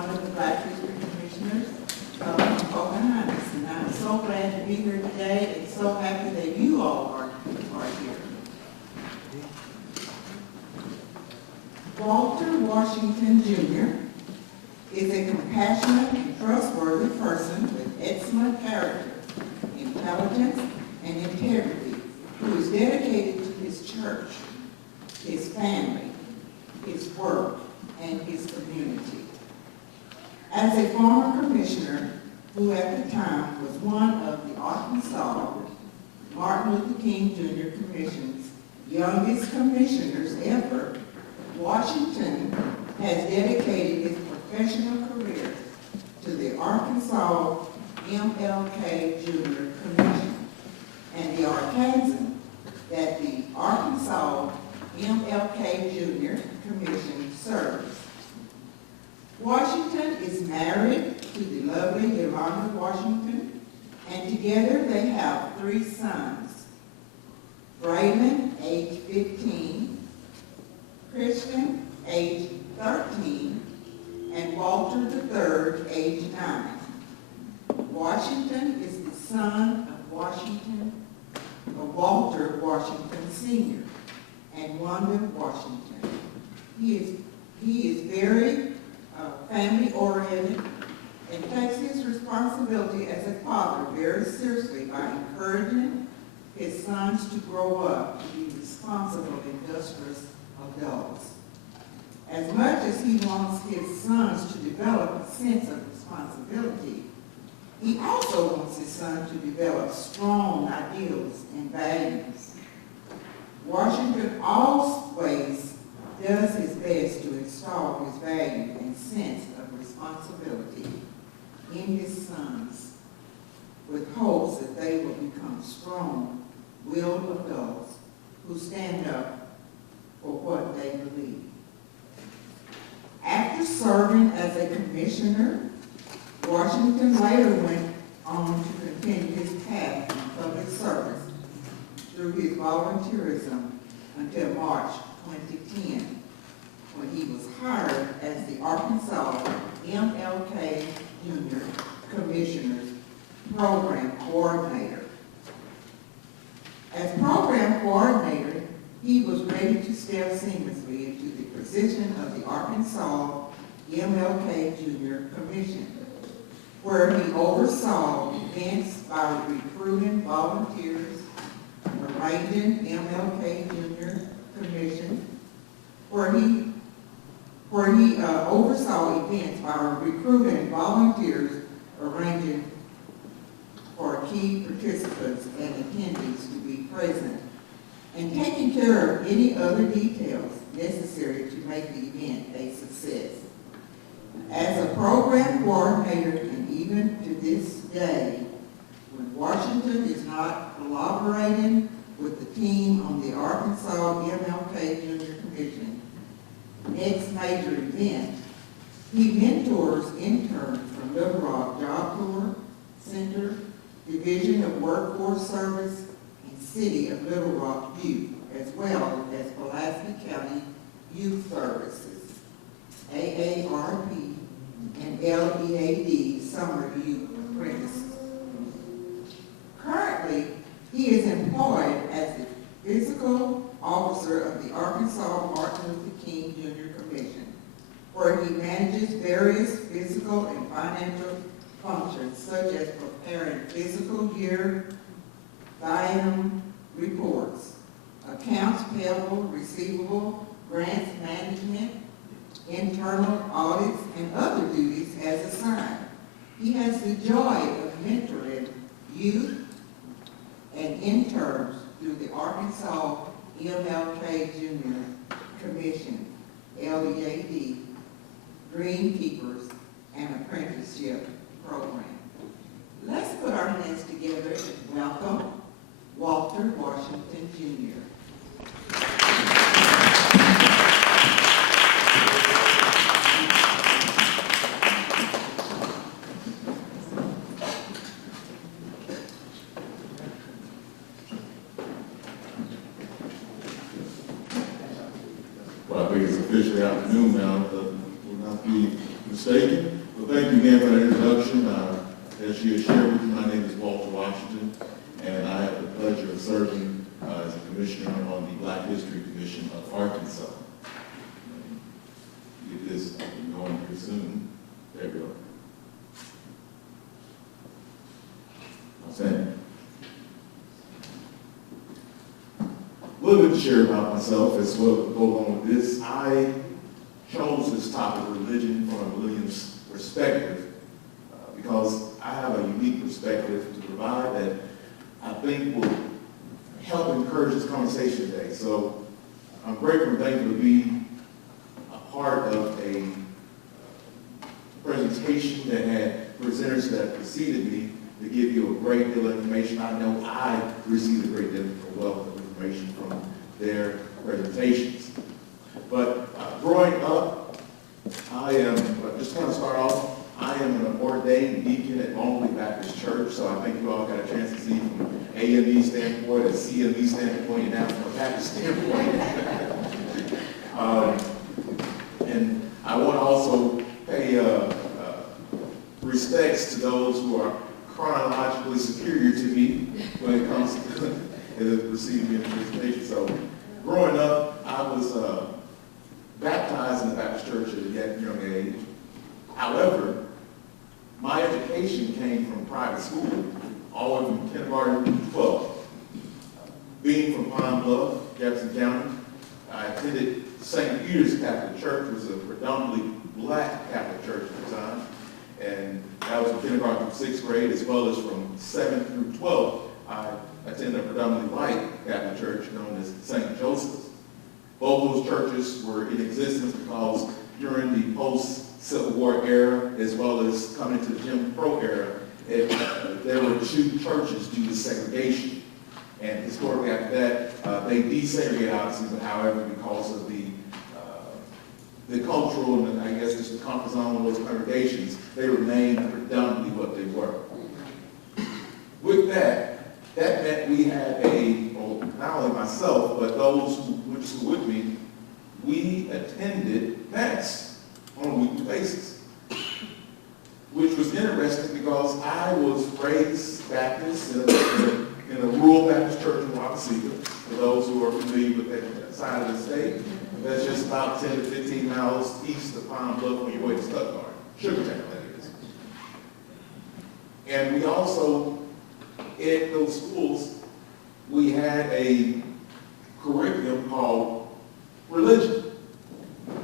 one of the Black History Commissioners of Pocahontas. And I'm so glad to be here today and so happy that you all are here. Walter Washington Jr. is a compassionate and trustworthy person with excellent character, intelligence, and integrity, who is dedicated to his church, his family, his work, and his community. As a former commissioner, who at the time was one of the Arkansas Martin Luther King Jr. Commission's youngest commissioners ever, Washington has dedicated his professional career to the Arkansas MLK Jr. Commission and the Arkansans that the Arkansas MLK Jr. Commission serves. Washington is married to the lovely Yolanda Washington, and together they have 3 sons: Braylon, age 15, Christian, age 13, and Walter III, age 9. Washington is the son of Walter Washington Sr. and Wanda Washington. He is very family-oriented and takes his responsibility as a father very seriously by encouraging his sons to grow up to be responsible, industrious adults. As much as he wants his sons to develop a sense of responsibility, he also wants his son to develop strong ideals and values. Washington always does his best to install his value and sense of responsibility in his sons, with hopes that they will become strong-willed adults who stand up for what they believe. After serving as a commissioner, Washington later went on to continue his path in public service through his volunteerism until March 2010, when he was hired as the Arkansas MLK Jr. Commissioner's Program Coordinator. As Program Coordinator, he was ready to step seamlessly into the position of the Arkansas MLK Jr. Commission, where he oversaw events by recruiting volunteers, arranging MLK Jr. Commission, where he oversaw events by recruiting volunteers, arranging for key participants and attendees to be present, and taking care of any other details necessary to make the event a success. As a program coordinator, and even to this day, when Washington is not collaborating with the team on the Arkansas MLK Jr. Commission next major event, he mentors interns from Little Rock Job Corps Center, Division of Workforce Service, and City of Little Rock Youth, as well as Pulaski County Youth Services, AARP, and LEAD Summer Youth Apprentices. Currently, he is employed as the physical officer of the Arkansas Martin Luther King Jr. Commission, where he manages various physical and financial functions such as preparing fiscal year item reports, accounts payable, receivable, grants management, internal audits, and other duties as assigned. He has the joy of mentoring youth and interns through the Arkansas MLK Jr. Commission, LEAD, Greenkeepers, and Apprenticeship Program. Let's put our hands together and welcome Walter Washington Jr. Well, I think it's officially afternoon now, but will not be mistaken. Well, thank you again for the introduction. As she has shared with you, my name is Walter Washington, and I have the pleasure of serving as a commissioner on the Black History Commission of Arkansas. It is going here soon. There we go. Outstanding. A little bit to share about myself as well to go along with this. I chose this topic, religion, from a Millennials perspective, because I have a unique perspective to provide that I think will help encourage this conversation today. So I'm grateful and thankful to be a part of a presentation that had presenters that preceded me to give you a great deal of information. I know I received a great deal of wealth of information from their presentations. But growing up, I just want to start off, I am an ordained deacon at Longley Baptist Church, so I think you all got a chance to see from an AME standpoint, a CME standpoint, and now from a Baptist standpoint. And I want to also pay respects to those who are chronologically superior to me when it comes to receiving me in the presentation. So growing up, I was baptized in the Baptist church at a young age. However, my education came from private school, all the way from kindergarten to 12. Being from Pine Bluff, Jefferson County, I attended St. Peter's Catholic Church, which was a predominantly black Catholic church at the time. And that was from kindergarten through 6th grade, as well as from 7th through 12th. I attended a predominantly white Catholic church known as St. Joseph's. Both those churches were in existence because during the post-Civil War era, as well as coming into the Jim Crow era, there were two churches due to segregation. And historically after that, they desegregated, obviously, but however, because of the cultural and I guess just the comfort zone of those congregations, they remained predominantly what they were. With that meant we had well, not only myself, but those who went to school with me, we attended Mass on a weekly basis, which was interesting because I was raised Baptist in a rural Baptist church in Wapsica. For those who are familiar with that side of the state, that's just about 10 to 15 miles east of Pine Bluff on your way to Stuttgart, Sugartown, that is. And we also, at those schools, we had a curriculum called religion,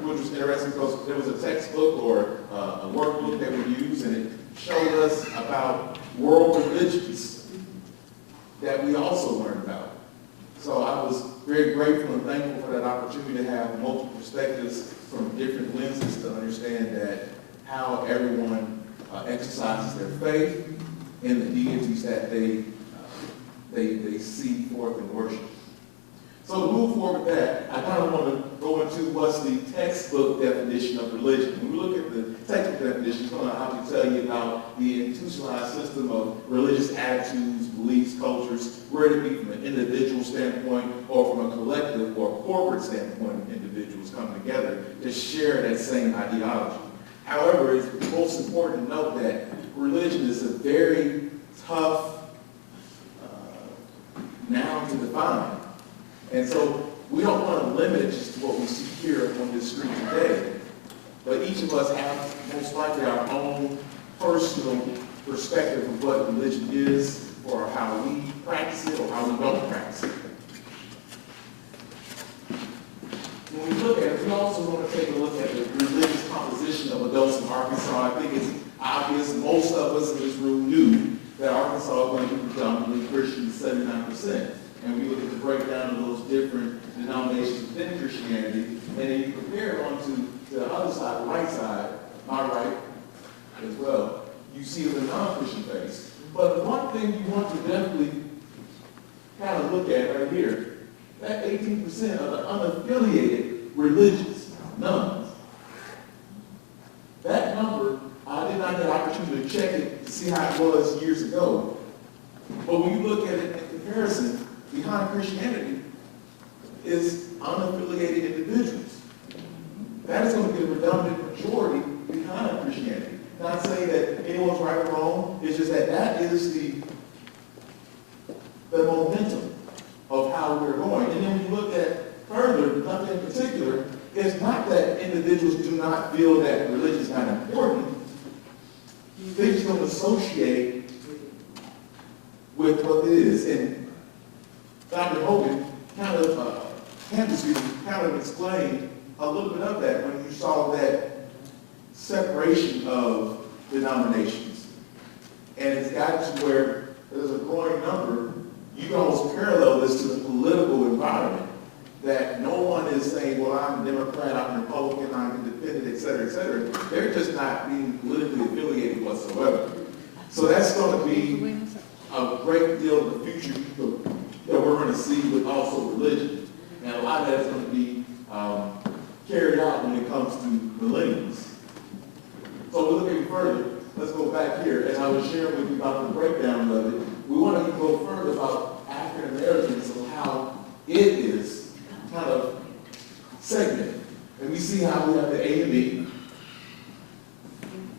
which was interesting because there was a textbook or a workbook that we used, and it showed us about world religions that we also learned about. So I was very grateful and thankful for that opportunity to have multiple perspectives from different lenses to understand that how everyone exercises their faith in the deities that they see forth in worship. So to move forward with that, I kind of want to go into what's the textbook definition of religion. When we look at the textbook definition, it's going to have to tell you about the institutionalized system of religious attitudes, beliefs, cultures, whether it be from an individual standpoint or from a collective or corporate standpoint of individuals coming together to share that same ideology. However, it's most important to note that religion is a very tough noun to define. And so we don't want to limit it just to what we see here on this screen today. But each of us have most likely our own personal perspective of what religion is or how we practice it or how we don't practice it. When we look at it, we also want to take a look at the religious composition of adults in Arkansas. I think it's obvious most of us in this room knew that Arkansas is going to be predominantly Christian, 79%. And we look at the breakdown of those different denominations within Christianity, and then you compare it onto the other side, the right side, my right as well, you see the non-Christian face. But one thing you want to definitely kind of look at right here, that 18% of the unaffiliated religions, nuns. That number, I did not get an opportunity to check it to see how it was years ago. But when you look at it in comparison, behind Christianity is unaffiliated individuals. That is going to be the predominant majority behind Christianity. Not saying that anyone's right or wrong, it's just that that is the momentum of how we're going. And then when you look at further, nothing in particular, it's not that individuals do not feel that religion is not important. They just don't associate with what it is. And Dr. Hogan kind of explained a little bit of that when you saw that separation of denominations. And it's gotten to where there's a growing number. You can almost parallel this to the political environment, that no one is saying, well, I'm a Democrat, I'm a Republican, I'm independent, et cetera, et cetera. They're just not being politically affiliated whatsoever. So that's going to be a great deal of the future that we're going to see with also religion. And a lot of that is going to be carried out when it comes to millennials. So we're looking further. Let's go back here. As I was sharing with you about the breakdown of it, we want to go further about African Americans and how it is kind of segmented. And we see how we have the AME,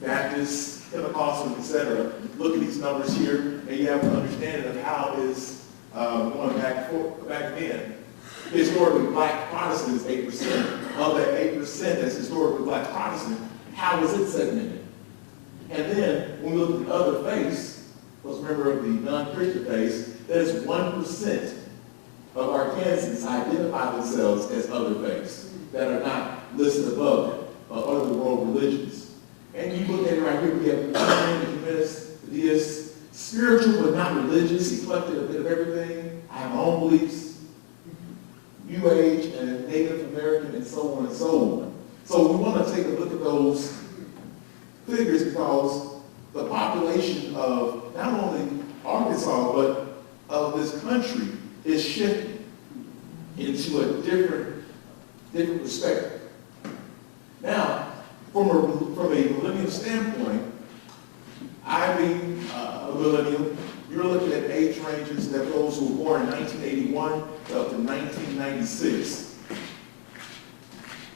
Baptists, Pentecostals, etc. Look at these numbers here, and you have an understanding of how is going back then. Historically black Protestants, 8%. Of that 8% that's historically black Protestant, how is it segmented? And then when we look at the other face, let's remember of the non-Christian face, there's 1% of Arkansans identify themselves as other faiths that are not listed above it, other world religions. And you look at it right here, we have the humanists, the deists, spiritual but not religious, eclectic, a bit of everything. I have my own beliefs, New Age and Native American, and so on and so on. So we want to take a look at those figures because the population of not only Arkansas, but of this country is shifting into a different perspective. Now, from a millennial standpoint, I being a millennial, you're looking at age ranges that those who were born in 1981 up to 1996.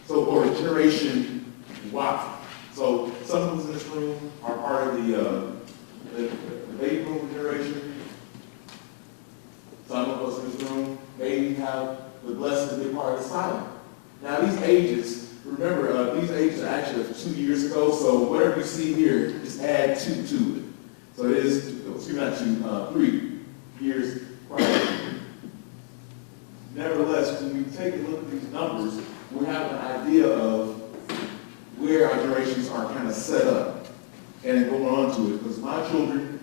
So, or Generation Y. So, some of us in this room are part of the baby boom generation. Some of us in this room maybe have the blessing to be part of the silent. Now, these ages, remember, these ages are actually 2 years ago, so whatever you see here, just add 2 to it. So it is, not 3 years prior. Nevertheless, when we take a look at these numbers, we have an idea of where our generations are kind of set up and going on to it. Because my children,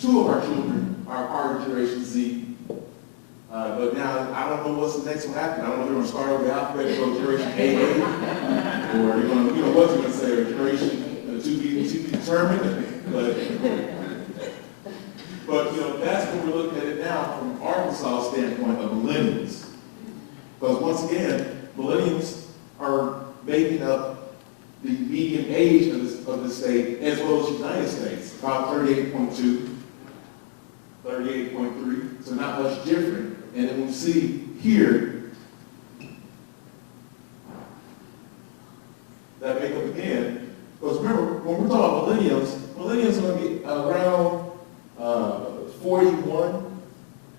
two of our children are part of Generation Z. But now, I don't know what's the next one after. I don't know if they're going to start over the alphabet and go Generation AA, or they're going to, what's it going to say, or Generation to be determined. But that's when we're looking at it now from Arkansas' standpoint of millennials. Because once again, millennials are making up the median age of the state as well as the United States, about 38.2, 38.3, so not much different. And then we see here that make up again, because remember, when we're talking about millennials are going to be around 41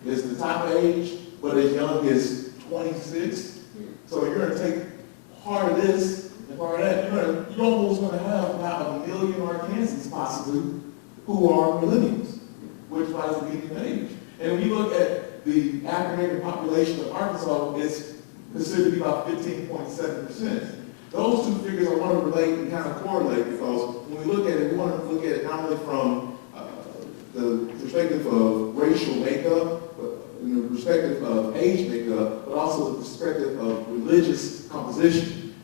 is the top age, but as young as 26. So you're going to take part of this and part of that. You're almost going to have about 1 million Arkansans possibly who are millennials, which is the median age. And when you look at the African American population of Arkansas, it's considered to be about 15.7%. Those two figures I want to relate and kind of correlate because when we look at it, we want to look at it not only from the perspective of racial makeup, but in the perspective of age makeup, but also the perspective of religious composition.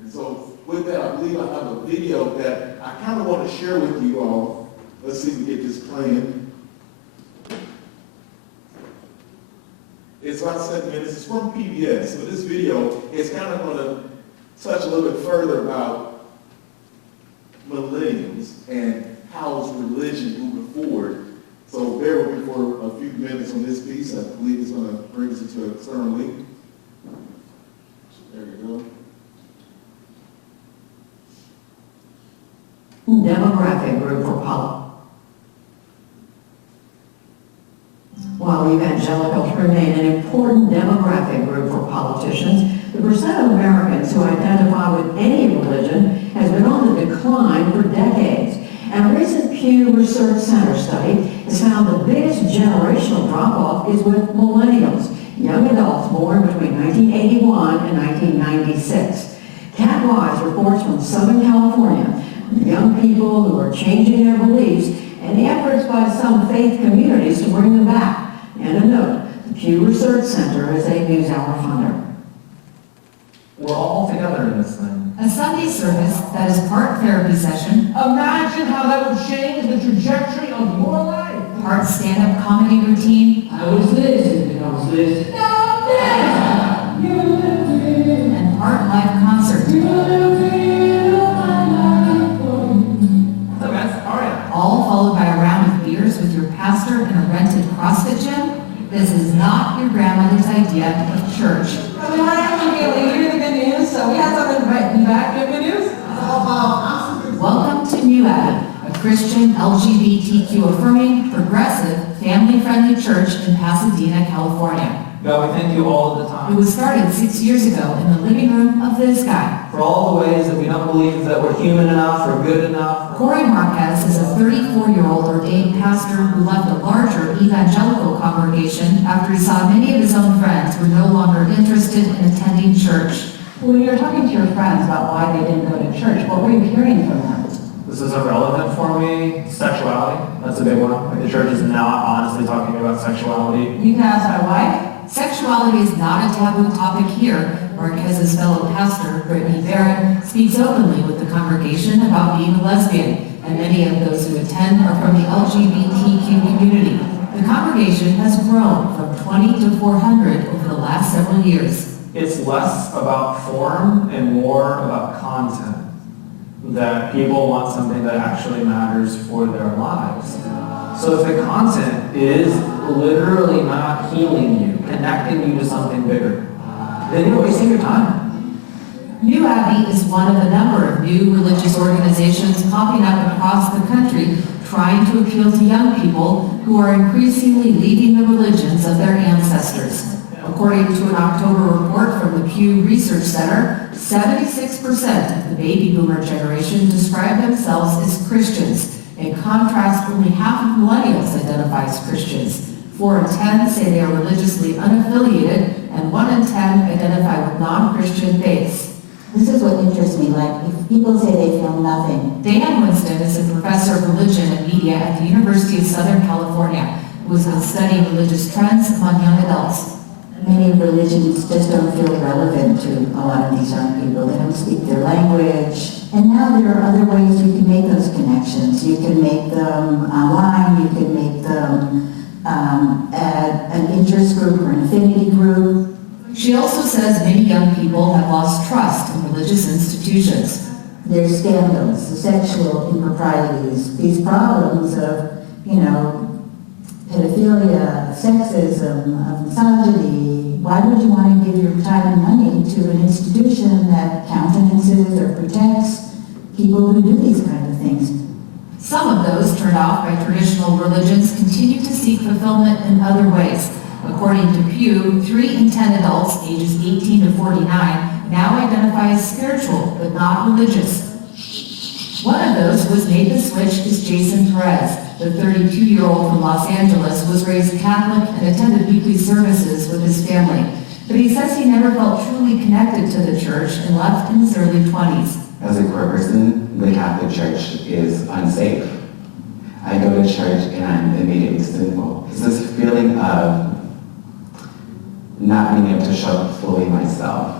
And so with that, I believe I have a video that I kind of want to share with you all. Let's see if we get this playing. It's about 7 minutes. It's from PBS. So this video is kind of going to touch a little bit further about millennials and how's religion moving forward. So bear with me for a few minutes on this piece. I believe it's going to bring us into a sermon week. There we go. demographic group for While evangelicals remain an important demographic group for politicians, the percent of Americans who identify with any religion has been on the decline for decades. And a recent Pew Research Center study has found the biggest generational drop-off is with millennials, young adults born between 1981 and 1996. Cat Wise reports from Southern California, young people who are changing their beliefs and the efforts by some faith communities to bring them back. And a note, the Pew Research Center is a NewsHour funder. We're all together in this thing. A Sunday service that is part therapy session, Imagine how that would change the trajectory of your life. part stand-up comedy routine, I was this, and then I was this. and part live concert. So that's all right. All followed by a round of beers with your pastor in a rented CrossFit gym. This is not your grandmother's idea of church. Hear the good news, so we have something written back. Good news? Welcome to New Abbey, a Christian, LGBTQ affirming, progressive, family-friendly church in Pasadena, California. God, we thank you all the It time was started 6 years ago in the living room of this guy. for all the ways that we don't believe that we're human enough or good enough. Cory Marquez is a 34-year-old ordained pastor who left a larger evangelical congregation after he saw many of his own friends were no longer interested in attending church. When you were talking to your friends about why they didn't go to church, what were you hearing from them? This is irrelevant for me. Sexuality, that's a big one. Like the church is not honestly talking about sexuality. You can ask my wife. Sexuality is not a taboo topic here. Marquez's fellow pastor, Brittany Barrett, speaks openly with the congregation about being a lesbian, and many of those who attend are from the LGBTQ community. The congregation has grown from 20 to 400 over the last several years. It's less about form and more about content. That people want something that actually matters for their lives. So if the content is literally not healing you, connecting you to something bigger, then you're wasting your time. New Abbey is one of a number of new religious organizations popping up across the country trying to appeal to young people who are increasingly leaving the religions of their ancestors. According to an October report from the Pew Research Center, 76% of the baby boomer generation describe themselves as Christians. In contrast, only half of millennials identify as Christians. 4 in 10 say they are religiously unaffiliated, and 1 in 10 identify with non-Christian faiths. This is what interests me, like, if people say they feel nothing. Dan Winston is a professor of religion and media at the University of Southern California, who has been studying religious trends among young adults. Many religions just don't feel relevant to a lot of these young people. They don't speak their language. And now there are other ways you can make those connections. You can make them online, you can make them at an interest group or an affinity group. She also says many young people have lost trust in religious institutions. There's scandals, the sexual improprieties, these problems of, pedophilia, sexism, of misogyny. Why would you want to give your time and money to an institution that countenances or protects people who do these kind of things? Some of those turned off by traditional religions continue to seek fulfillment in other ways. According to Pew, 3 in 10 adults ages 18 to 49 now identify as spiritual but not religious. One of those who has made the switch is Jason Perez. The 32-year-old from Los Angeles was raised Catholic and attended weekly services with his family. But he says he never felt truly connected to the church and left in his early 20s. As a queer person, the Catholic Church is unsafe. I go to church and I'm immediately sinful. It's this feeling of not being able to show up fully myself.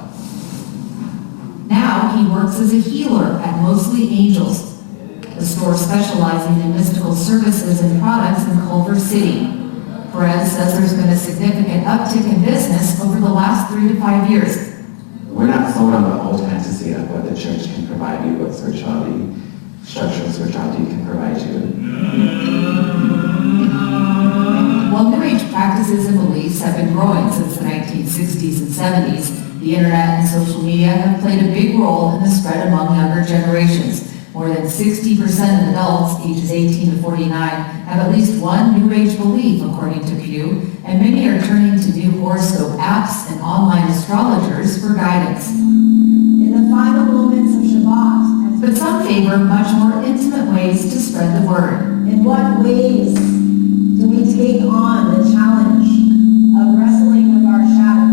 Now he works as a healer at Mostly Angels, a store specializing in mystical services and products in Culver City. Perez says there's been a significant uptick in business over the last 3 to 5 years. We're not sold on the old fantasy of what the church can provide you, what spirituality, structural spirituality can provide you. While New Age practices and beliefs have been growing since the 1960s and 70s, the internet and social media have played a big role in the spread among younger generations. More than 60% of adults ages 18 to 49 have at least one New Age belief, according to Pew, and many are turning to new horoscope apps and online astrologers for guidance. In the final moments of Shabbat, But some favor much more intimate ways to spread the word. in what ways do we take on the challenge of wrestling with our shadow?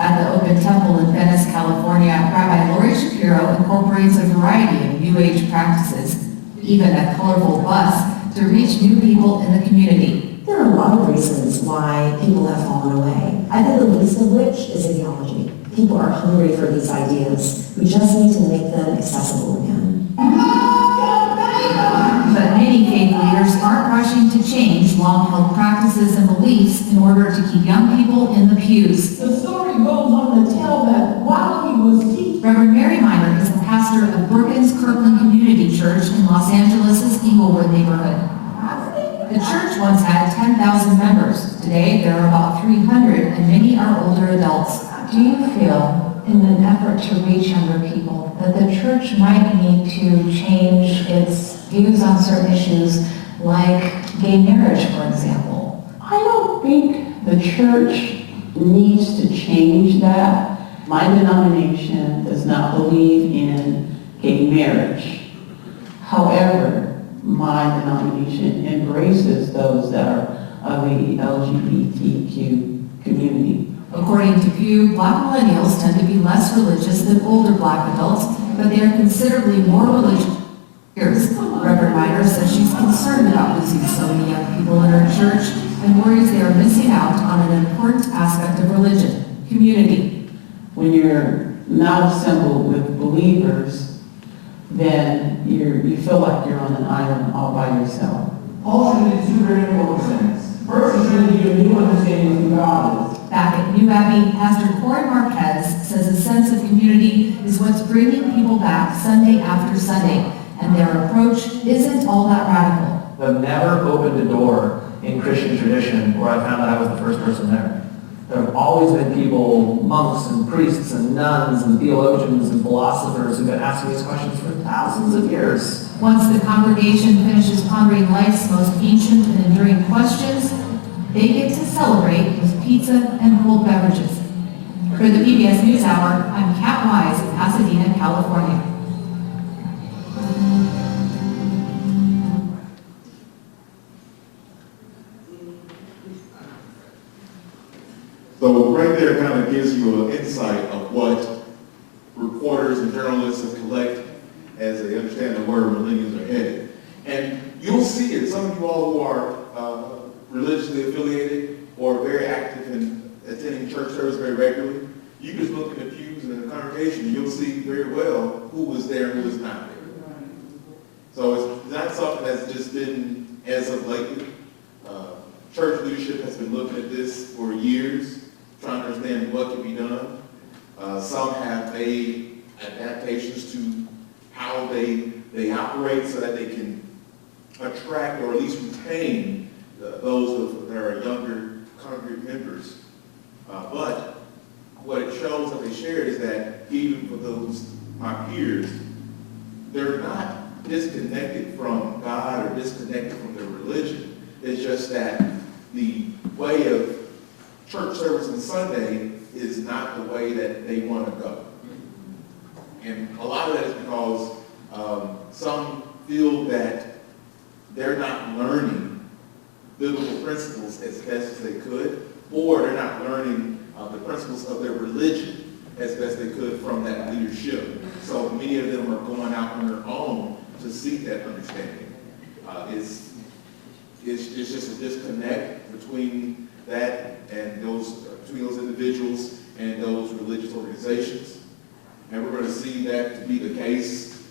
At the Open Temple in Venice, California, Rabbi Lori Shapiro incorporates a variety of New Age practices, even a colorful bus, to reach new people in the community. There are a lot of reasons why people have fallen away. I think the least of which is ideology. People are hungry for these ideas. We just need to make them accessible again. But many faith leaders aren't rushing to change long-held practices and beliefs in order to keep young people in the pews. The story goes on to tell that while he was teaching, Reverend Mary Miner is the pastor of Brookins Kirkland Community Church in Los Angeles' Inglewood neighborhood. The church once had 10,000 members. Today, there are about 300, and many are older adults. Do you feel, in an effort to reach younger people, that the church might need to change its views on certain issues, like gay marriage, for example? I don't think the church needs to change that. My denomination does not believe in gay marriage. However, my denomination embraces those that are of the LGBTQ community. According to Pew, Black millennials tend to be less religious than older Black adults, but they are considerably more religious than peers. Reverend Miner says she's concerned about losing so many young people in her church and worries they are missing out on an important aspect of religion, community. When you're not assembled with believers, then you feel like you're on an island all by yourself. Paul said two very important things. First, he's going to give you a new understanding of who God is. Back at New Abbey, Pastor Cory Marquez says a sense of community is what's bringing people back Sunday after Sunday, and their approach isn't all that radical. I've never opened a door in Christian tradition where I found out I was the first person there. There have always been people, monks and priests and nuns and theologians and philosophers who've been asking these questions for thousands of years. Once the congregation finishes pondering life's most ancient and enduring questions, they get to celebrate with pizza and cold beverages. For the PBS NewsHour, I'm Kat Wise in Pasadena, California. So right there kind of gives you an insight of what reporters and journalists have collected as they understand the word millennials are headed. And you'll see it, some of you all who are religiously affiliated or very active in attending church service very regularly, you just look at the pews and the congregation and you'll see very well who was there and who was not there. So it's not something that's just been as of lately. Church leadership has been looking at this for years, trying to understand what can be done. Some have made adaptations to how they operate so that they can attract or at least retain those that are younger congregate members. But what it shows that they shared is that even for those, my peers, they're not disconnected from God or disconnected from their religion. It's just that the way of church service on Sunday is not the way that they want to go. And a lot of that is because some feel that they're not learning biblical principles as best as they could, or they're not learning the principles of their religion as best they could from that leadership. So many of them are going out on their own to seek that understanding. It's just a disconnect between that and between those individuals and those religious organizations. And we're going to see that to be the case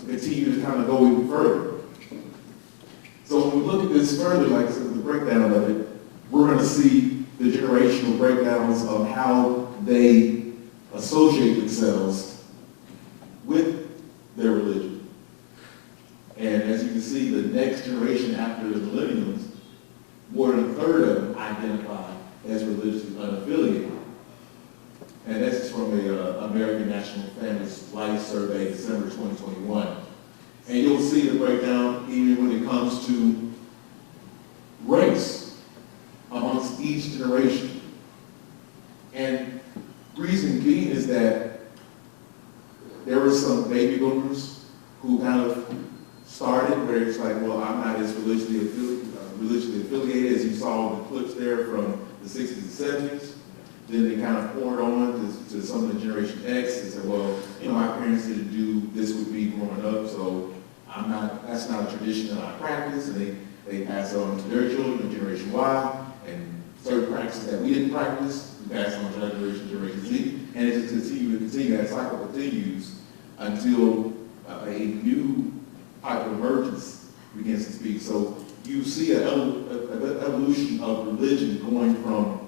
to continue to kind of go even further. So when we look at this further, like I said, the breakdown of it, we're going to see the generational breakdowns of how they associate themselves with their religion. And as you can see, the next generation after the millennials, more than a third of them identify as religiously unaffiliated. And that's from the American National Family Life Survey, December 2021. And you'll see the breakdown even when it comes to race amongst each generation. And reason being is that there were some baby boomers who kind of started where it's like, well, I'm not as religiously affiliated as you saw in the clips there from the 60s and 70s. Then they kind of poured on to some of the Generation X and said, well, you know, my parents didn't do this with me growing up, so that's not a tradition that I practice. And they pass it on to their children, Generation Y, and certain practices that we didn't practice, we pass on to Generation Z. And it just continue, that cycle continues until a new type of emergence begins to speak. So you see an evolution of religion going from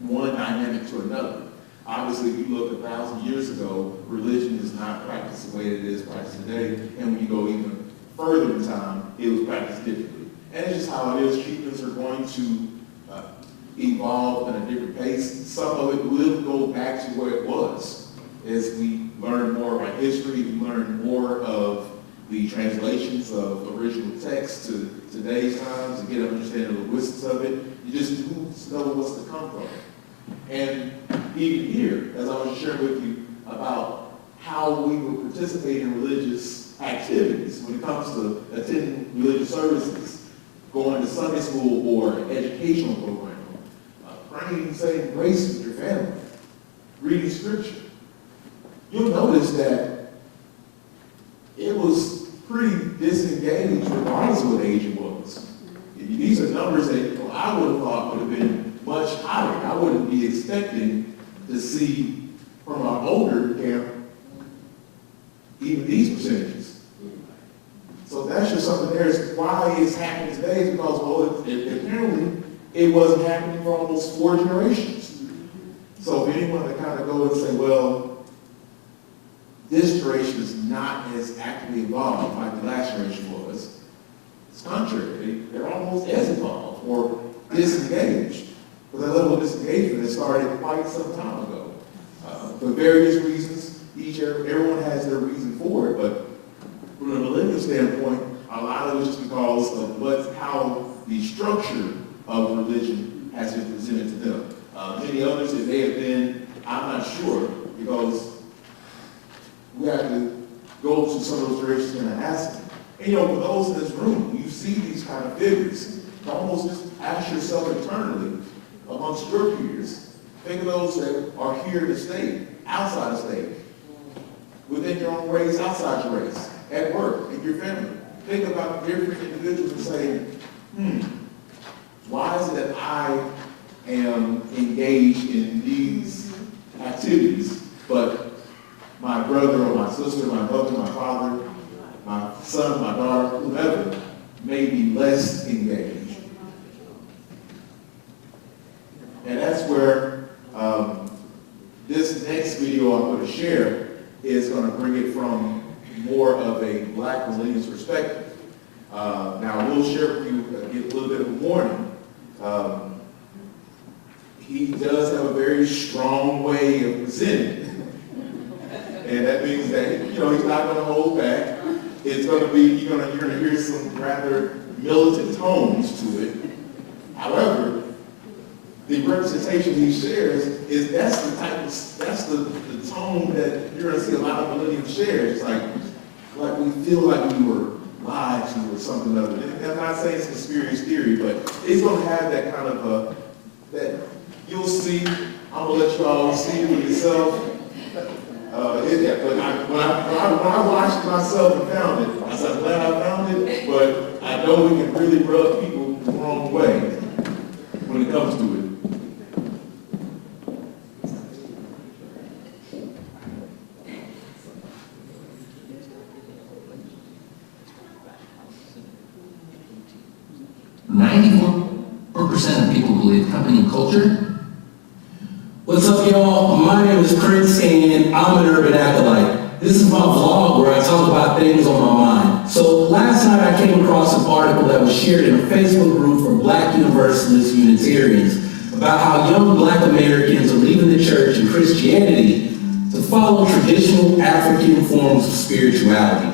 one dynamic to another. Obviously, if you look 1,000 years ago, religion is not practiced the way it is practiced today. And when you go even further in time, it was practiced differently. And it's just how it is. Treatments are going to evolve at a different pace. Some of it will go back to where it was. As we learn more about history, we learn more of the translations of original text to today's times and get an understanding of the linguistics of it. You just know what's to come from it. And even here, as I was sharing with you about how we would participate in religious activities when it comes to attending religious services, going to Sunday school or an educational program, praying, saying grace with your family, reading scripture, you'll notice that it was pretty disengaged regardless of what age it was. These are numbers that I would have thought would have been much higher. I wouldn't be expecting to see from our older camp even these percentages. So that's just something there. Is why it's happening today is because, well, apparently it wasn't happening for almost 4 generations. So if anyone to kind of go and say, well, this generation is not as actively involved like the last generation was, it's contrary. They're almost as involved or disengaged. But that level of disengagement has started quite some time ago. For various reasons, everyone has their reason for it, but from a millennial standpoint, a lot of it is just because of how the structure of religion has been presented to them. Many others, it may have been, I'm not sure, because we have to go to some of those directions and ask them. And for those in this room, when you see these kind of figures, almost just ask yourself internally amongst your peers. Think of those that are here in the state, outside the state, within your own race, outside your race, at work, in your family. Think about different individuals and say, why is it that I am engaged in these activities, but my brother or my sister, my mother, my father, my son, my daughter, whoever, may be less engaged? And that's where this next video I'm going to share is going to bring it from more of a Black millennials perspective. Now, we'll share with you, give a little bit of a warning. He does have a very strong way of presenting. And that means that, he's not going to hold back. It's going to be, you're going to hear some rather militant tones to it. However, the representation he shares is that's the tone that you're going to see a lot of millennials share. It's like we feel like we were lied to or something other. And I'm not saying it's conspiracy theory, but it's going to have that kind of that you'll see. I'm going to let you all see it for yourself. But when I watched myself and found it, I said, I'm glad I found it, but I know we can really rub people the wrong way when it comes to it. % of people believe company culture. What's up, y'all? My name is Chris, and I'm an urban acolyte. This is my vlog where I talk about things on my mind. So last night I came across an article that was shared in a Facebook group for Black Universalist Unitarians about how young Black Americans are leaving the church and Christianity to follow traditional African forms of spirituality.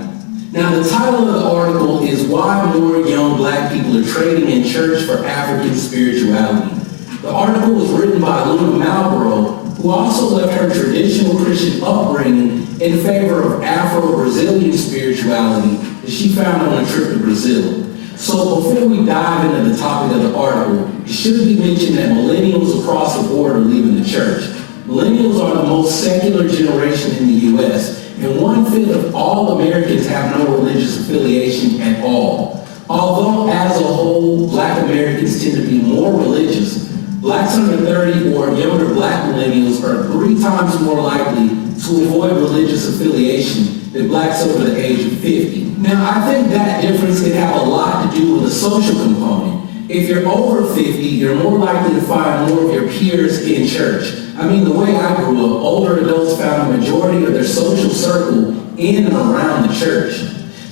Now, the title of the article is Why More Young Black People Are Trading in Church for African Spirituality. The article was written by Luna Malborough, who also left her traditional Christian upbringing in favor of Afro-Brazilian spirituality that she found on a trip to Brazil. So before we dive into the topic of the article, it should be mentioned that millennials across the board are leaving the church. Millennials are the most secular generation in the U.S., and 1/5 of all Americans have no religious affiliation at all. Although as a whole, Black Americans tend to be more religious, Blacks under 30 or younger Black millennials are 3 times more likely to avoid religious affiliation than Blacks over the age of 50. Now, I think that difference can have a lot to do with the social component. If you're over 50, you're more likely to find more of your peers in church. I mean, the way I grew up, older adults found a majority of their social circle in and around the church.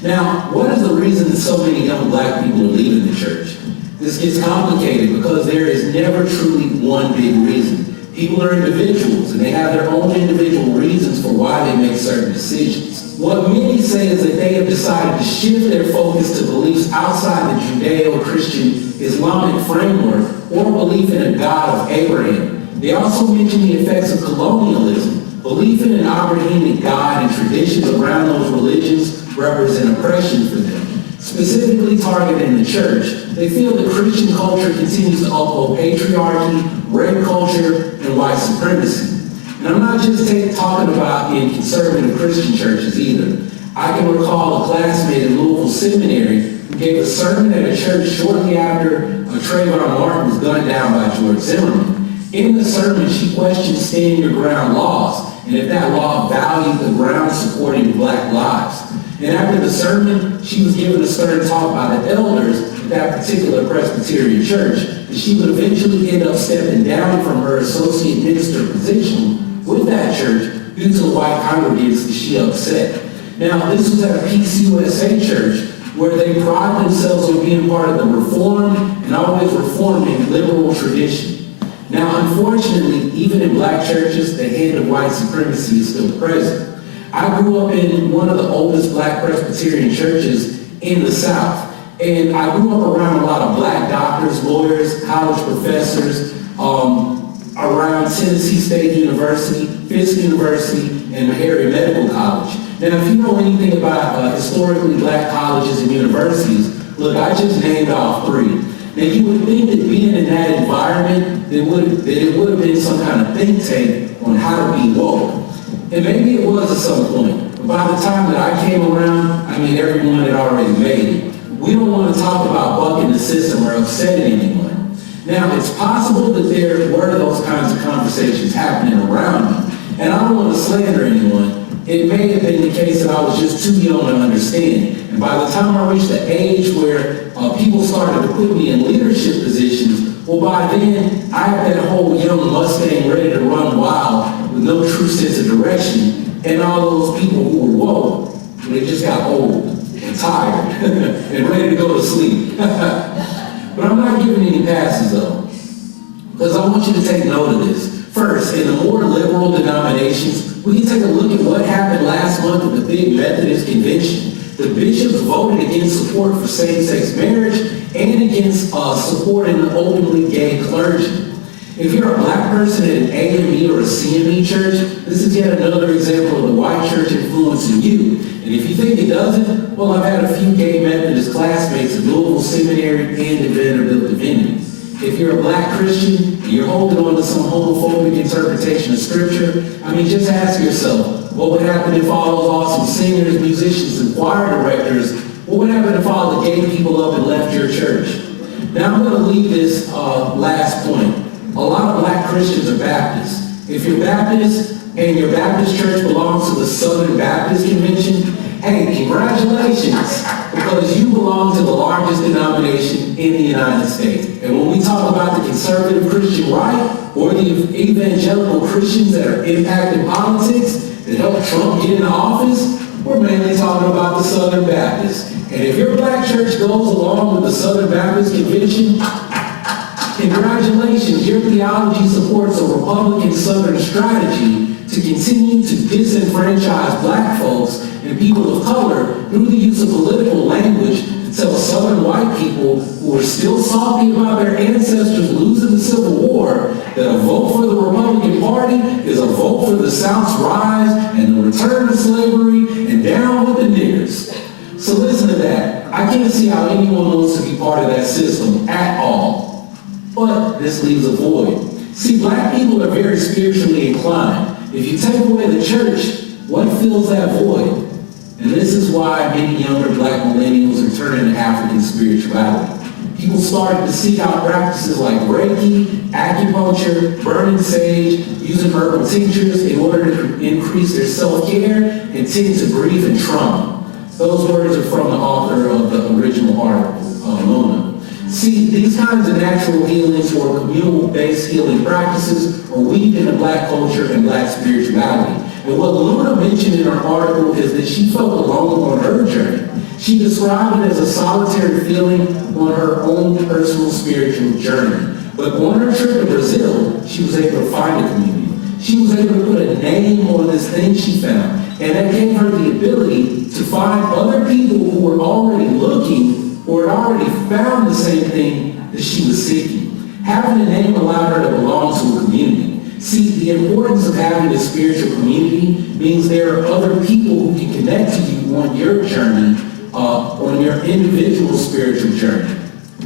Now, what is the reason that so many young Black people are leaving the church? This gets complicated because there is never truly one big reason. People are individuals, and they have their own individual reasons for why they make certain decisions. What many say is that they have decided to shift their focus to beliefs outside the Judeo-Christian Islamic framework or belief in a God of Abraham. They also mention the effects of colonialism. Belief in an Abrahamic God and traditions around those religions represent oppression for them. Specifically targeting the church, they feel that Christian culture continues to uphold patriarchy, rape culture, and white supremacy. And I'm not just talking about in conservative Christian churches either. I can recall a classmate in Louisville Seminary who gave a sermon at a church shortly after Trayvon Martin was gunned down by George Zimmerman. In the sermon, she questioned stand your ground laws and if that law valued the ground supporting Black lives. And after the sermon, she was given a stern talk by the elders at that particular Presbyterian church that she would eventually end up stepping down from her associate minister position with that church due to the white congregants that she upset. Now, this was at a PCUSA church where they pride themselves on being part of the Reformed and always reforming liberal tradition. Now, unfortunately, even in Black churches, the hand of white supremacy is still present. I grew up in one of the oldest Black Presbyterian churches in the South, and I grew up around a lot of Black doctors, lawyers, college professors, around Tennessee State University, Fisk University, and Meharry Medical College. Now, if you know anything about historically Black colleges and universities, look, I just named off 3. Now, you would think that being in that environment, that it would have been some kind of think tank on how to be woke. And maybe it was at some point. But by the time that I came around, I mean, everyone had already made it. We don't want to talk about bucking the system or upsetting anyone. Now, it's possible that there were those kinds of conversations happening around me. And I don't want to slander anyone. It may have been the case that I was just too young to understand. And by the time I reached the age where people started to put me in leadership positions, well, by then, I had that whole young Mustang ready to run wild with no true sense of direction. And all those people who were woke, they just got old and tired and ready to go to sleep. But I'm not giving any passes, though, because I want you to take note of this. First, in the more liberal denominations, we can take a look at what happened last month at the big Methodist convention. The bishops voted against support for same-sex marriage and against supporting the openly gay clergy. If you're a Black person at an AME or a CME church, this is yet another example of the white church influencing you. And if you think it doesn't, well, I've had a few gay Methodist classmates at Louisville Seminary and at Vanderbilt Divinity. If you're a Black Christian and you're holding on to some homophobic interpretation of Scripture, I mean, just ask yourself, what would happen if all those awesome singers, musicians, and choir directors, what would happen if all the gay people up and left your church? Now, I'm going to leave this last point. A lot of Black Christians are Baptists. If you're Baptist and your Baptist church belongs to the Southern Baptist Convention, hey, congratulations, because you belong to the largest denomination in the United States. And when we talk about the conservative Christian right or the evangelical Christians that are impacting politics that helped Trump get into office, we're mainly talking about the Southern Baptists. And if your Black church goes along with the Southern Baptist Convention, congratulations, your theology supports a Republican Southern strategy to to continue to disenfranchise black folks and people of color through the use of political language to tell Southern white people who are still salty about their ancestors losing the Civil War that a vote for the Republican Party is a vote for the South's rise and the return of slavery and down with the niggers. So listen to that. I can't see how anyone wants to be part of that system at all. But this leaves a void. See, black people are very spiritually inclined. If you take away the church, what fills that void? And this is why many younger black millennials are turning to African spirituality. People started to seek out practices like Reiki, acupuncture, burning sage, using herbal tinctures in order to increase their self-care and tend to grief and trauma. Those words are from the author of the original article, Luna. See, these kinds of natural healings or communal-based healing practices are weak in the black culture and black spirituality. And what Luna mentioned in her article is that she felt alone on her journey. She described it as a solitary feeling on her own personal spiritual journey. But on her trip to Brazil, she was able to find a community. She was able to put a name on this thing she found. And that gave her the ability to find other people who were already looking or had already found the same thing that she was seeking. Having a name allowed her to belong to a community. See, the importance of having a spiritual community means there are other people who can connect to you on your journey, on your individual spiritual journey.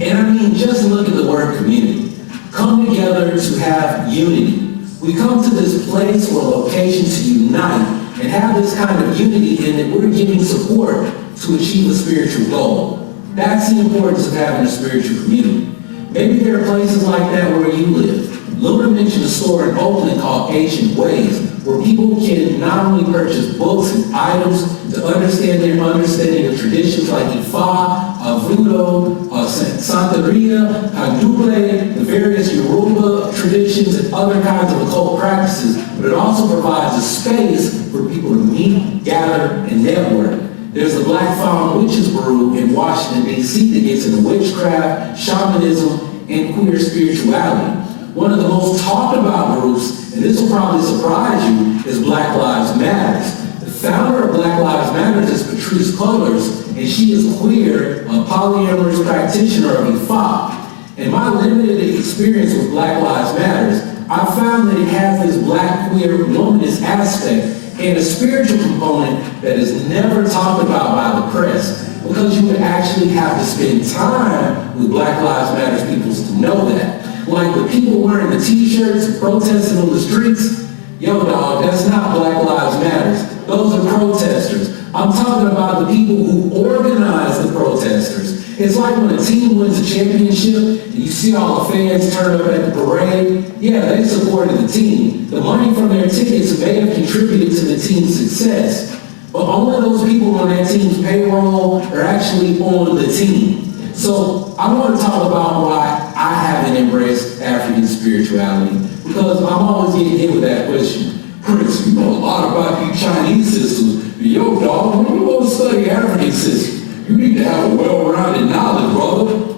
And I mean, just look at the word community. Come together to have unity. We come to this place or location to unite and have this kind of unity in that we're giving support to achieve a spiritual goal. That's the importance of having a spiritual community. Maybe there are places like that where you live. Luna mentioned a store in Oakland called Ancient Ways, where people can not only purchase books and items to understand their understanding of traditions like Ifa, Voodoo, Santeria, Candomblé, the various Yoruba traditions and other kinds of occult practices, but it also provides a space for people to meet, gather, and network. There's the Black Found Witches Brew in Washington, D.C. that gets into witchcraft, shamanism, and queer spirituality. One of the most talked about groups, and this will probably surprise you, is Black Lives Matter. The founder of Black Lives Matter is Patrice Cullors, and she is queer, a polyamorous practitioner of Ifa. In my limited experience with Black Lives Matter, I found that it has this black queer womanist aspect and a spiritual component that is never talked about by the press, because you would actually have to spend time with Black Lives Matter people to know that. Like the people wearing the t-shirts protesting on the streets, yo dog, that's not Black Lives Matter. Those are protesters. I'm talking about the people who organize the protesters. It's like when a team wins a championship and you see all the fans turn up at the parade. Yeah, they supported the team. The money from their tickets may have contributed to the team's success, but only those people on that team's payroll are actually on the team. So I want to talk about why I haven't embraced African spirituality, because I'm always getting hit with that question. Prince, you know a lot about these Chinese systems. Yo, dog, when you go to study African systems, you need to have a well-rounded knowledge, brother.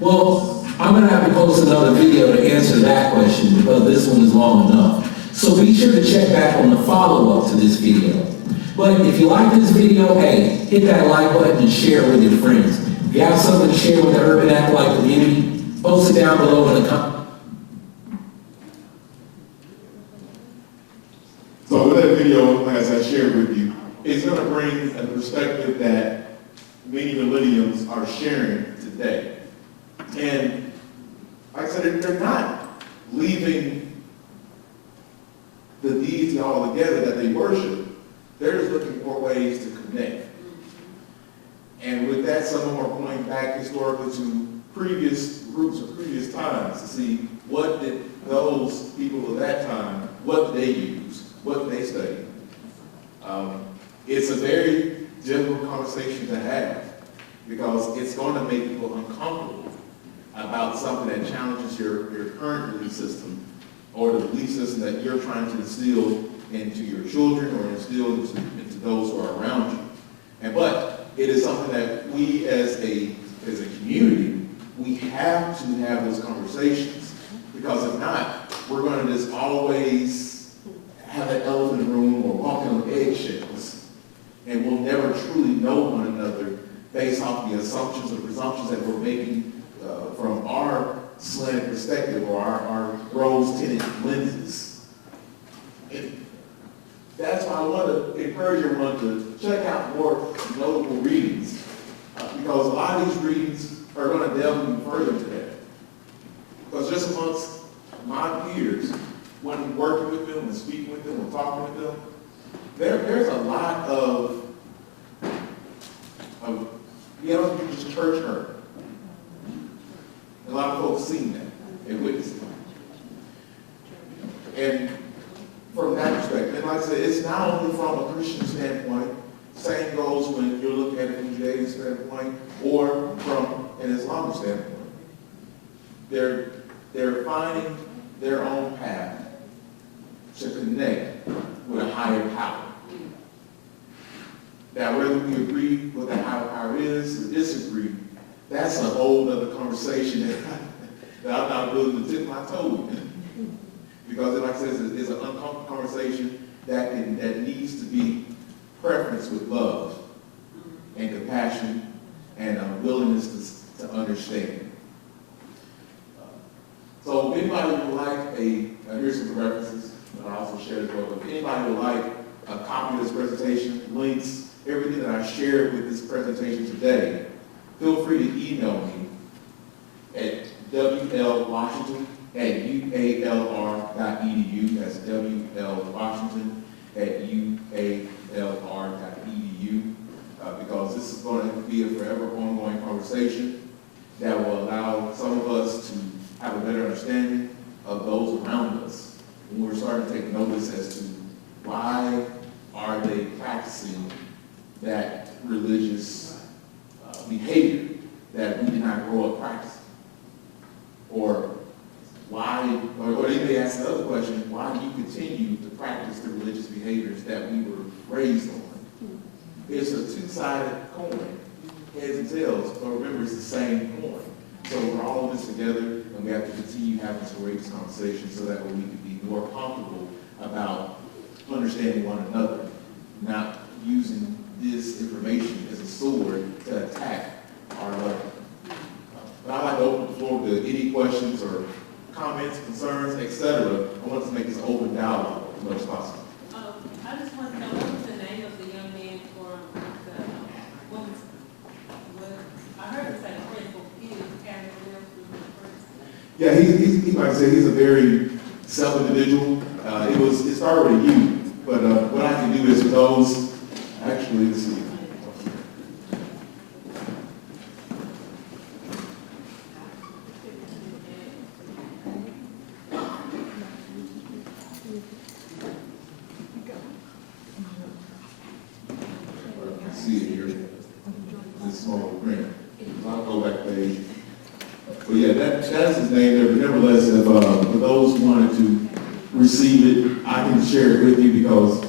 Well, I'm going to have to post another video to answer that question because this one is long enough. So be sure to check back on the follow-up to this video. But if you like this video, hey, hit that like button and share it with your friends. If you have something to share with the Urban Acolyte community, post it down below in the comments. So with that video, as I shared with you, it's going to bring a perspective that many millennials are sharing today. And like I said, they're not leaving the deity altogether that they worship. They're just looking for ways to connect. And with that, some of them are pointing back historically to previous groups or previous times to see what did those people of that time, what they used, what they studied. It's a very difficult conversation to have because it's going to make people uncomfortable about something that challenges your current belief system or the belief system that you're trying to instill into your children or instill into those who are around you. But it is something that we as a community, we have to have those conversations, because if not, we're going to just always have that elephant truly know one another based off the assumptions or presumptions that we're making from our slanted perspective or our rose-tinted lenses. And that's why I want to encourage everyone to check out more notable readings, because a lot of these readings are going to delve even further into that. Because just amongst my peers, when working with them and speaking with them and talking with them, there's a lot of just church hurt. A lot of folks seen that and witnessed it. And from that perspective, and like I said, it's not only from a Christian standpoint, same goes when you're looking at it from a Judaism standpoint or from an Islamic standpoint. They're finding their own path to connect with a higher power. Now, whether we agree what that higher power is or disagree, that's a whole other conversation that I'm not willing to dip my toe in. Because, like I said, it's an uncomfortable conversation that needs to be preferenced with love and compassion and a willingness to understand. So if anybody would like here's some references that I also shared as well, but if anybody would like a copy of this presentation, links, everything that I shared with this presentation today, feel free to email me at wlwashington@ualr.edu. That's wlwashington@ualr.edu. Because this is going to be a forever ongoing conversation that will allow some of us to have a better understanding of those around us. And we're starting to take notice as to why are they practicing that religious behavior that we did not grow up practicing. Or why, or they may ask the other question, why do you continue to practice the religious behaviors that we were raised on? It's a two-sided coin, heads and tails, but remember it's the same coin. So we're all in this together, and we have to continue having this courageous conversation so that way we can be more comfortable about understanding one another, not using this information as a sword to attack our level. But I'd like to open the floor to any questions or comments, concerns, etc. I want to make this open dialogue as much as possible. I just want to know, what was the name of the young man for the women's, I heard him say principal, he was carrying the first. Yeah, he like I said, he's a very self individual. It started with you, but what I can do is for those, actually, let's see. See it here, this small print. I'll go back page. But yeah, that's his name there. But nevertheless, if for those who wanted to receive it, I can share it with you because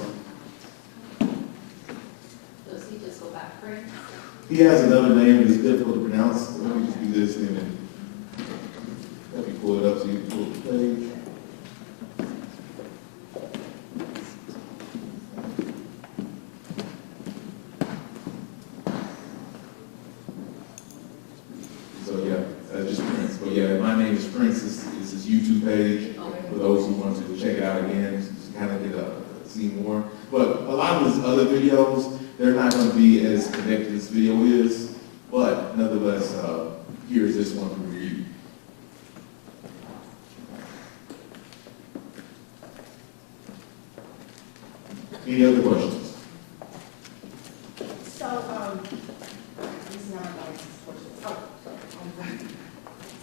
Does he just go back Prince? he has another name that's difficult to pronounce. Let me just do this and then let me pull it up so you can pull up the page. So yeah, that's just Prince. But yeah, my name is Prince. This is his YouTube page. For those who want to check it out again, just kind of get see more. But a lot of his other videos, they're not going to be as connected as this video is. But nonetheless, here's this one for review. Any other questions? So, this is not like this question.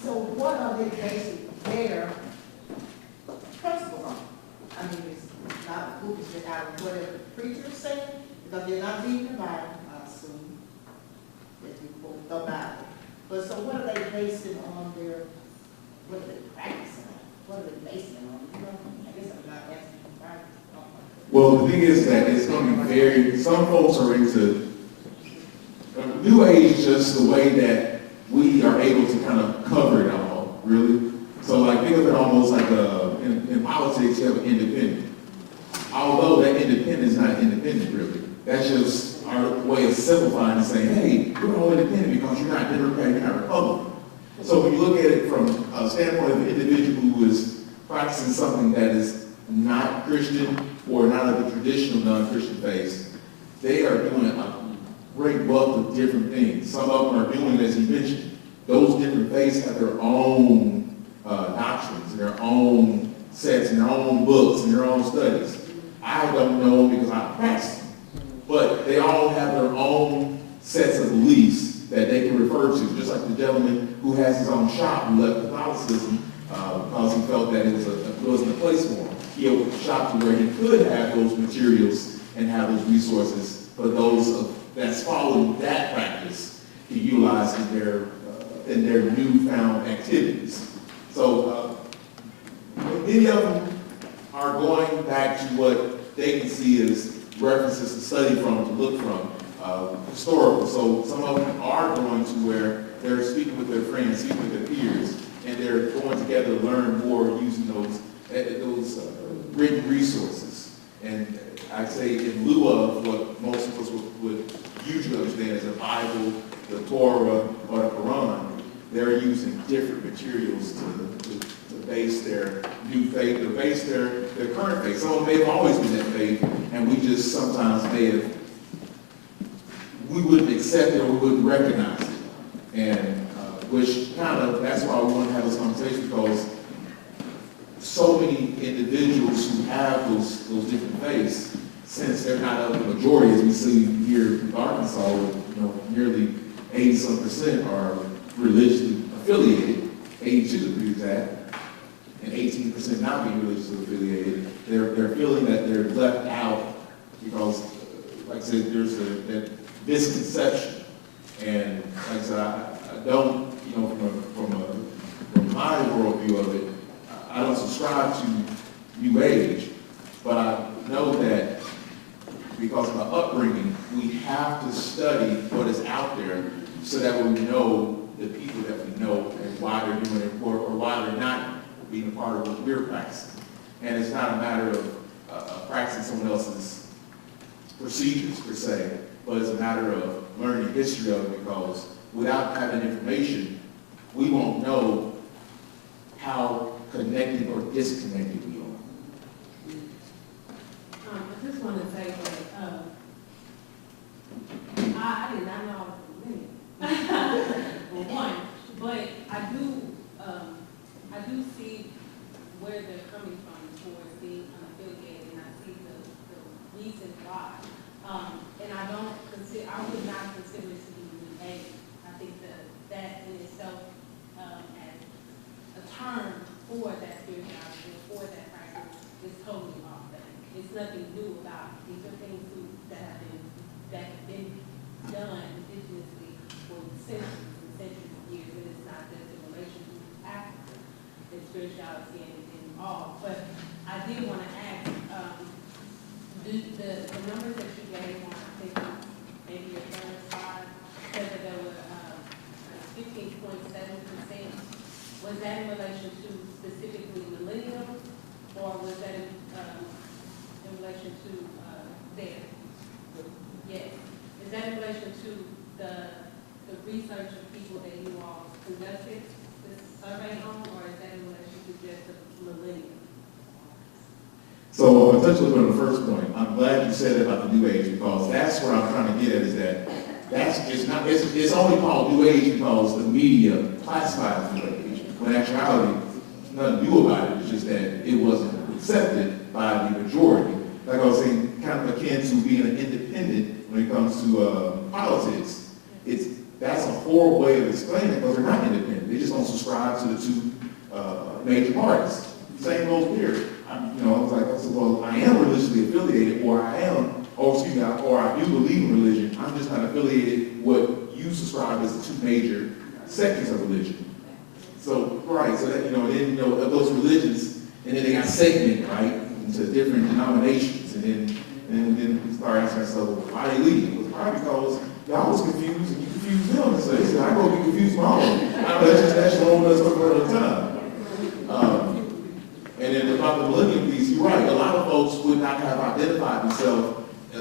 So what are they basing their principles on? I mean, it's not a book, it's out of whatever the preacher's saying, because they're not reading the Bible, I assume, that you quote the Bible. But so what are they basing on their, what are they practicing on? What are they basing it on? You know, I guess I'm not asking you right. Well, the thing is that it's going to be very, some folks are into New Age, just the way that we are able to kind of cover it all, really. So like, think of it almost like in politics, you have an independent. Although that independent is not independent, really. That's just our way of simplifying and saying, hey, you're all independent because you're not Democrat, you're not Republican. So when you look at it from a standpoint of an individual who is practicing something that is not Christian or not of the traditional non-Christian faith, they are doing a great wealth of different things. Some of them are doing, as he mentioned, those different faiths have their own doctrines, and their own sets, and their own books, and their own studies. I don't know them because I practice them, but they all have their own sets of beliefs that they can refer to, just like the gentleman who has his own shop who left Catholicism because he felt that it wasn't a place for him. He opened a shop to where he could have those materials and have those resources for those that's following that practice to utilize in their newfound activities. So many of them are going back to what they can see as references to study from, to look from, historical. So some of them are going to where they're speaking with their friends, speaking with their peers, and they're going together to learn more using those written resources. And I'd say in lieu of what most of us would usually understand as a Bible, the Torah, or the Quran, they're using different materials to base their new faith, to base their current faith. Some of them may have always been that faith, and we just sometimes we wouldn't accept it or we wouldn't recognize it. And which that's why we want to have this conversation, because so many individuals who have those different faiths, since they're not of the majority, as we see here in Arkansas, nearly 80% are religiously affiliated, 82 to be exact, and 18% not being religiously affiliated. They're feeling that they're left out because, like I said, there's that misconception. And like I said, I don't, from my worldview of it, I don't subscribe to New Age, but I know that because of my upbringing, we have to study what is out there so that we know the people that we know and why they're doing it or why they're not being a part of what we're practicing. And it's not a matter of practicing someone else's procedures per se, but it's a matter of learning the history of it, because without having information, we won't know how connected or disconnected we are. I just want to say that I did not know I was a millennial, for one, but I do see where they're coming from towards being unaffiliated, and I see the reason why. And I would not consider it to be New Age. I think that in itself, as a term for that spirituality, for that practice, is totally off base. It's nothing new about it. These are things that have been done indigenously for centuries and centuries of years, and it's not just in relation to Africa and spirituality and all. But I did want to ask, the numbers that you gave on, I think, maybe your third slide, said that there were 15.7%. Was that in relation to specifically millennials, or was that in relation to theirs? Yes. Is that in relation to the research of people that you all conducted this survey on, or is that in relation to just the millennials? So, I'll touch a little bit on the first point. I'm glad you said about the New Age, because that's what I'm trying to get at, is that it's only called New Age because the media classifies it as New Age. When in actuality, nothing new about it. It's just that it wasn't accepted by the majority. Like I was saying, kind of akin to being an independent when it comes to politics. That's a horrible way of explaining it, because they're not independent. They just don't subscribe to the two major parties. Same goes here. I said, well, I am religiously affiliated, or I do believe in religion. I'm just not affiliated what you subscribe as the two major sections of religion. So, right, so that, then, of those religions, and then they got segmented, right, into different denominations, and then we start asking ourselves, well, why are they leaving? It was probably because y'all was confused, and you confused them, and so they said, I go be confused my own. That's just wrong with us for the time. And then about the millennium piece, you're right, a lot of folks would not have identified themselves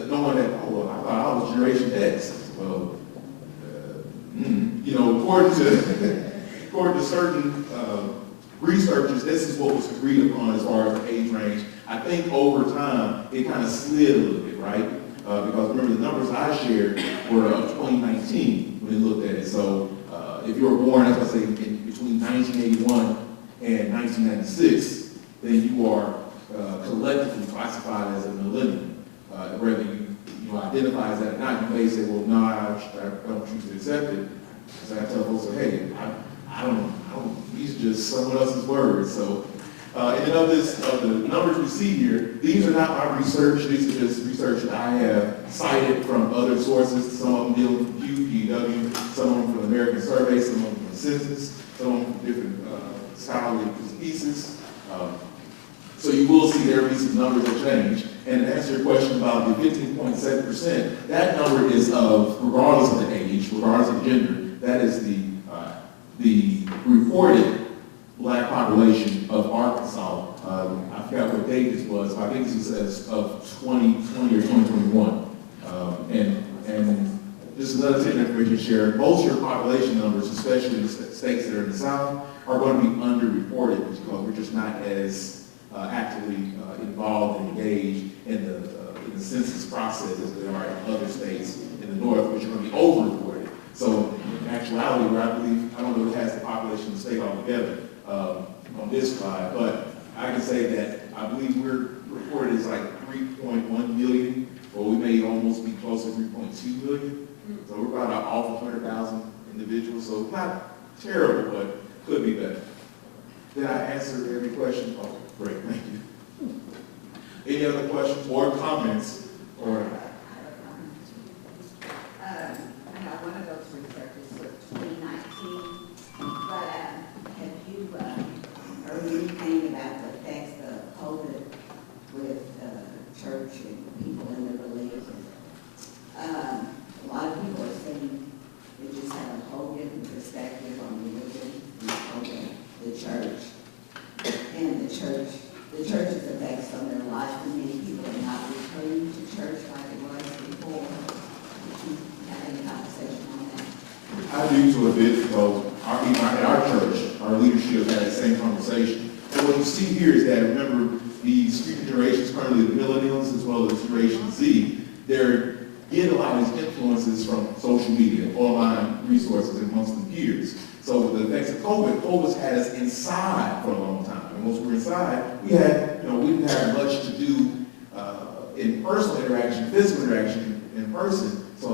knowing that, oh, well, I thought I was Generation X. Well, you know, according to certain researchers, this is what was agreed upon as far as the age range. I think over time, it kind of slid a little bit, right? Because remember, the numbers I shared were of 2019 when they looked at it. So if you were born, as I say, in between 1981 and 1996, then you are collectively classified as a millennial. Whether you identify as that or not, you may say, well, no, I don't choose to accept it. So I tell folks, hey, I don't, these are just someone else's words. So, and then of the numbers we see here, these are not my research. These are just research that I have cited from other sources. Some of them dealing from PW, some of them from the American Survey, some of them from the Census, some of them from different scholarly pieces. So you will see there will be some numbers that change. And to answer your question about the 15.7%, that number is of, regardless of the age, regardless of gender, that is the reported black population of Arkansas. I forgot what date this was, but I think this is of 2020 or 2021. And just another thing information to share, most of your population numbers, especially in the states that are in the South, are going to be underreported because we're just not as actively involved and engaged in the census process as they are in other states in the North, which are going to be overreported. So in actuality, where I believe, I don't know if it has the population of the state altogether on this slide, but I can say that I believe we're reported as like 3.1 million, or we may almost be close to 3.2 million. So we're about off 100,000 individuals, so not terrible, but could be better. Did I answer every question? Oh, great, thank you. Any other questions or comments? Or one of those researchers was 2019, but have you heard anything about the effects of COVID with church and people in the religion? A lot of people are saying they just have a whole different perspective on religion and the church. And the church's effects on their life, and many people are not returning to church like it was before. I do to a bit because at our church, our leadership had the same conversation. And what you see here is that, remember, these future generations, currently the millennials as well as Generation Z, they're getting a lot of these influences from social media, online resources, and amongst the peers. So with the effects of COVID's had us inside for a long time. And once we were inside, we didn't have much to do in personal interaction, physical interaction in person. So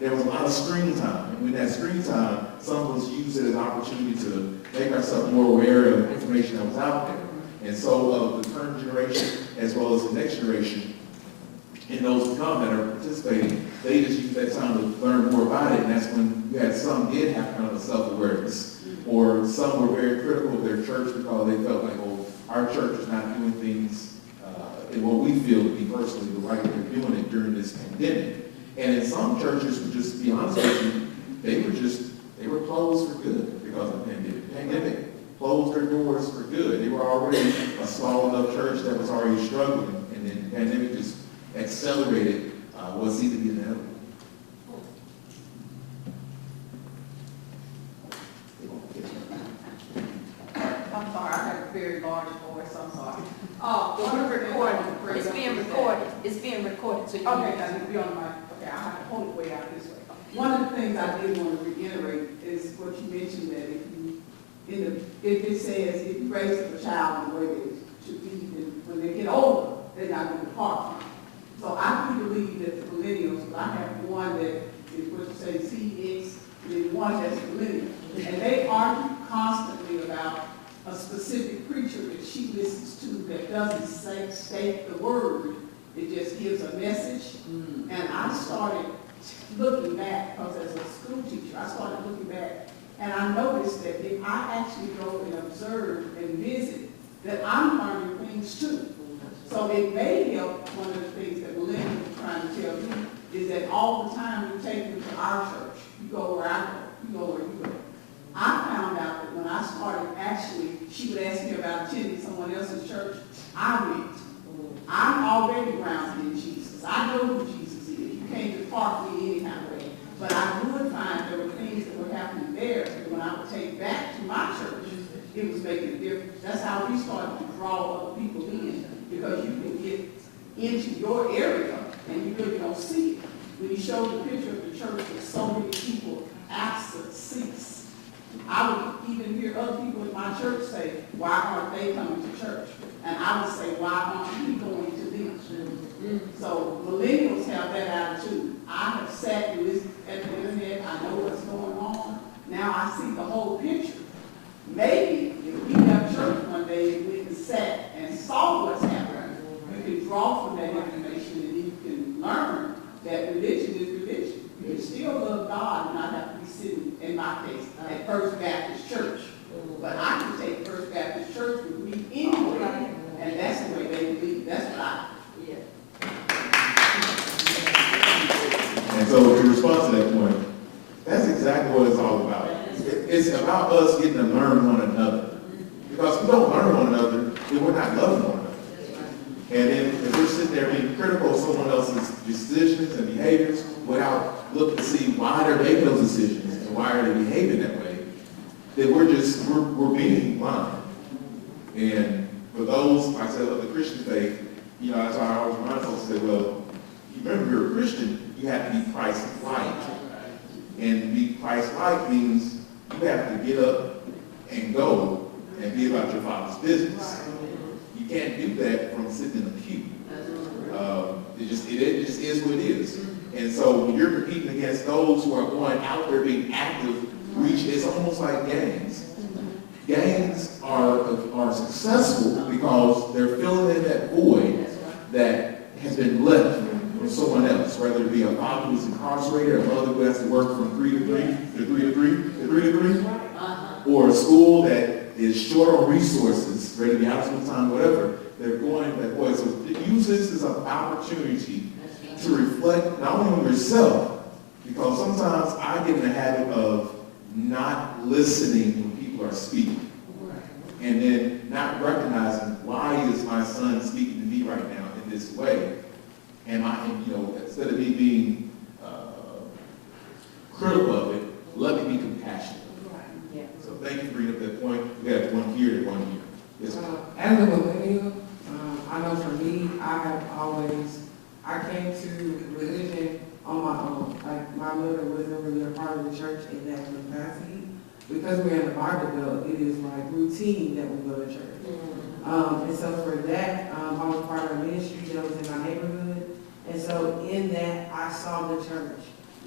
there was a lot of screen time. And with that screen time, some of us used it as an opportunity to make ourselves more aware of information that was out there. And so of the current generation, as well as the next generation, and those to come that are participating, they just use that time to learn more about it. And that's when you had some did have kind of a self-awareness, or some were very critical of their church because they felt like, well, our church is not doing things in what we feel to be personally the right way of doing it during this pandemic. And in some churches, to just be honest with you, they were closed for good because of the pandemic. The pandemic closed their doors for good. They were already a small enough church that was already struggling, and then the pandemic just accelerated what seemed to be inevitable. I'm sorry, I have a very large voice, I'm sorry. It's being recorded. It's being recorded, so you Okay, I need to be on my, okay, I have to hold it way out this way. One of the things I did want to reiterate is what you mentioned, that if it says, if you raise up a child in the way they should be, then when they get older, they're not going to depart from it. So I do believe that the millennials, but I have one that is what you say CX, and then one that's millennial. And they argue constantly about a specific preacher that she listens to that doesn't state the word, it just gives a message. And I started looking back, because as a school teacher, I started looking back, and I noticed that if I actually go and observe and visit, that I'm learning things too. So it may help. One of the things that Millennials is trying to tell me is that all the time you take them to our church, you go where I go, you go where you go. I found out that when I started she would ask me about attending someone else's church, I went. I'm already grounded in Jesus. I know who Jesus is. You can't park me any kind of way. But I would find there were things that were happening there that when I would take back to my church, it was making a difference. That's how we started to draw other people in, because you can get into your area and you really don't see it. When you show the picture of the church with so many people absent seats, I would even hear other people in my church say, why aren't they coming to church? And I would say, why aren't we going to them? So millennials have that attitude. I have sat and listened at the internet. I know what's going on. Now I see the whole picture. Maybe if we have church one day and we can sat and saw what's happening, you can draw from that information and you can learn that religion is religion. You can still love God and not have to be sitting, in my case, at First Baptist Church. But I can take First Baptist Church with me anywhere, and that's the way they believe. That's what I And so in response to that point, that's exactly what it's all about. It's about us getting to learn one another. Because if we don't learn one another, then we're not loving one another. And then if we're sitting there being critical of someone else's decisions and behaviors without looking to see why they're making those decisions and why are they behaving that way, then we're being blind. And for those, like I said, of the Christian faith, that's why I always remind folks, say, well, you remember you're a Christian, you have to be Christ-like. And to be Christ-like means you have to get up and go and be about your Father's business. You can't do that from sitting in a pew. It just is what it is. And so when you're competing against those who are going out there being active, it's almost like gangs. Gangs are successful because they're filling in that void that has been left from someone else, whether it be a father who's incarcerated, a mother who has to work from 3 to 3, to 3 to 3, to 3 to 3, or a school that is short on resources, ready to be out of school time, whatever. They're going that way. So use this as an opportunity to reflect not only on yourself, because sometimes I get in the habit of not listening when people are speaking, and then not recognizing why is my son speaking to me right now in this way. And instead of me being critical of it, let me be compassionate. So thank you for bringing up that point. We have one here and one here. Yes, ma'am. As a millennial, I know for me, I came to religion on my own. Like, my mother wasn't really a part of the church in that capacity. Because we're in the Bible Belt, it is like routine that we go to church. And so for that, I was part of a ministry that was in my neighborhood. And so in that, I saw the church.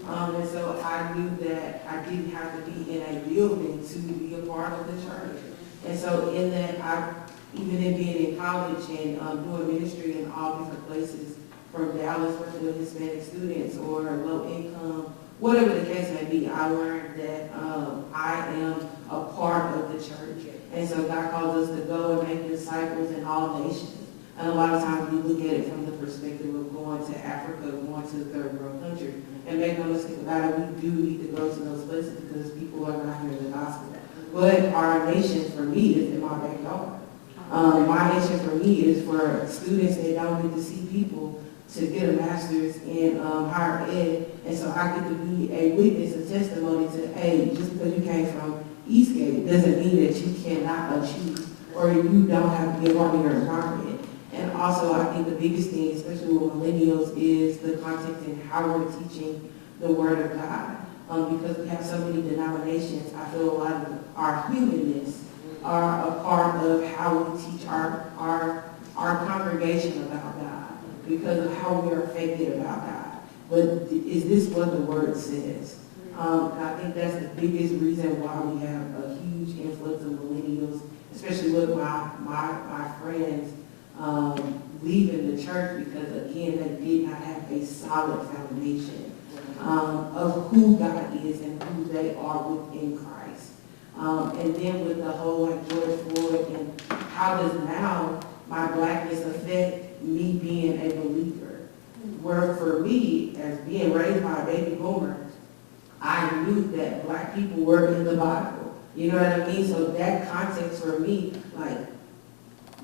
And so I knew that I didn't have to be in a building to be a part of the church. And so in that, even in being in college and doing ministry in all different places, from Dallas working with Hispanic students or low income, whatever the case may be, I learned that I am a part of the church. And so God calls us to go and make disciples in all nations. And a lot of times we look at it from the perspective of going to Africa, going to the third world country. And make no mistake about it, we do need to go to those places because people are not hearing the gospel. But our nation, for me, is in my backyard. My nation, for me, is for students that don't get to see people to get a master's in higher ed. And so I get to be a witness, a testimony to, hey, just because you came from Eastgate doesn't mean that you cannot achieve or you don't have to be a part of your environment. And also, I think the biggest thing, especially with millennials, is the context and how we're teaching the Word of God. Because we have so many denominations, I feel a lot of our humanness are a part of how we teach our congregation about God, because of how we are affected about God. But is this what the Word says? And I think that's the biggest reason why we have a huge influx of millennials, especially with my friends leaving the church, because again, they did not have a solid foundation of who God is and who they are within Christ. And then with the whole like George Floyd and how does now my blackness affect me being a believer? Where for me, as being raised by a baby boomer, I knew that black people were in the Bible. You know what I mean? So that context for me, like,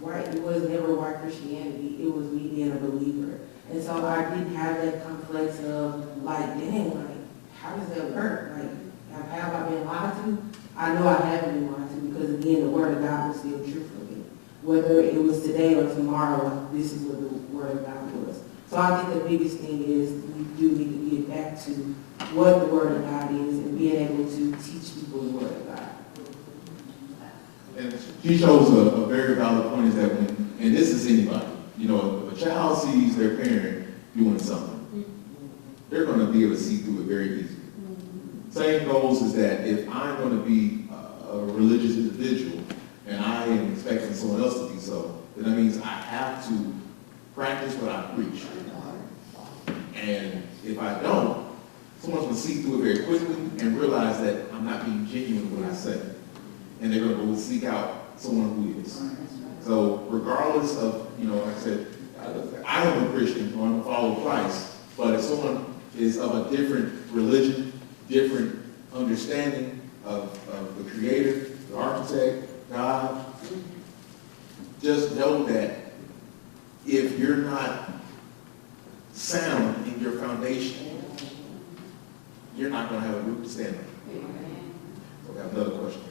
it was never white Christianity. It was me being a believer. And so I didn't have that complex of like, dang, like, how does that work? Like, have I been lied to? I know I haven't been lied to because again, the word of God was still true for me. Whether it was today or tomorrow, this is what the word of God was. So I think the biggest thing is we do need to get back to what the word of God is and being able to teach people the word of God. And she shows a very valid point is that when, and this is anybody, you know, if a child sees their parent doing something, they're going to be able to see through it very easily. Same goes is that if I'm going to be a religious individual and I am expecting someone else to be so, then that means I have to practice what I preach. And if I don't, someone's going to see through it very quickly and realize that I'm not being genuine when I say it. And they're going to go seek out someone who is. So regardless of, you know, like I said, I am a Christian, or I'm a follower of Christ, but if someone is of a different religion, different understanding of the Creator, the Architect, God, just know that if you're not sound in your foundation, you're not going to have a root to stand on. So we have another question.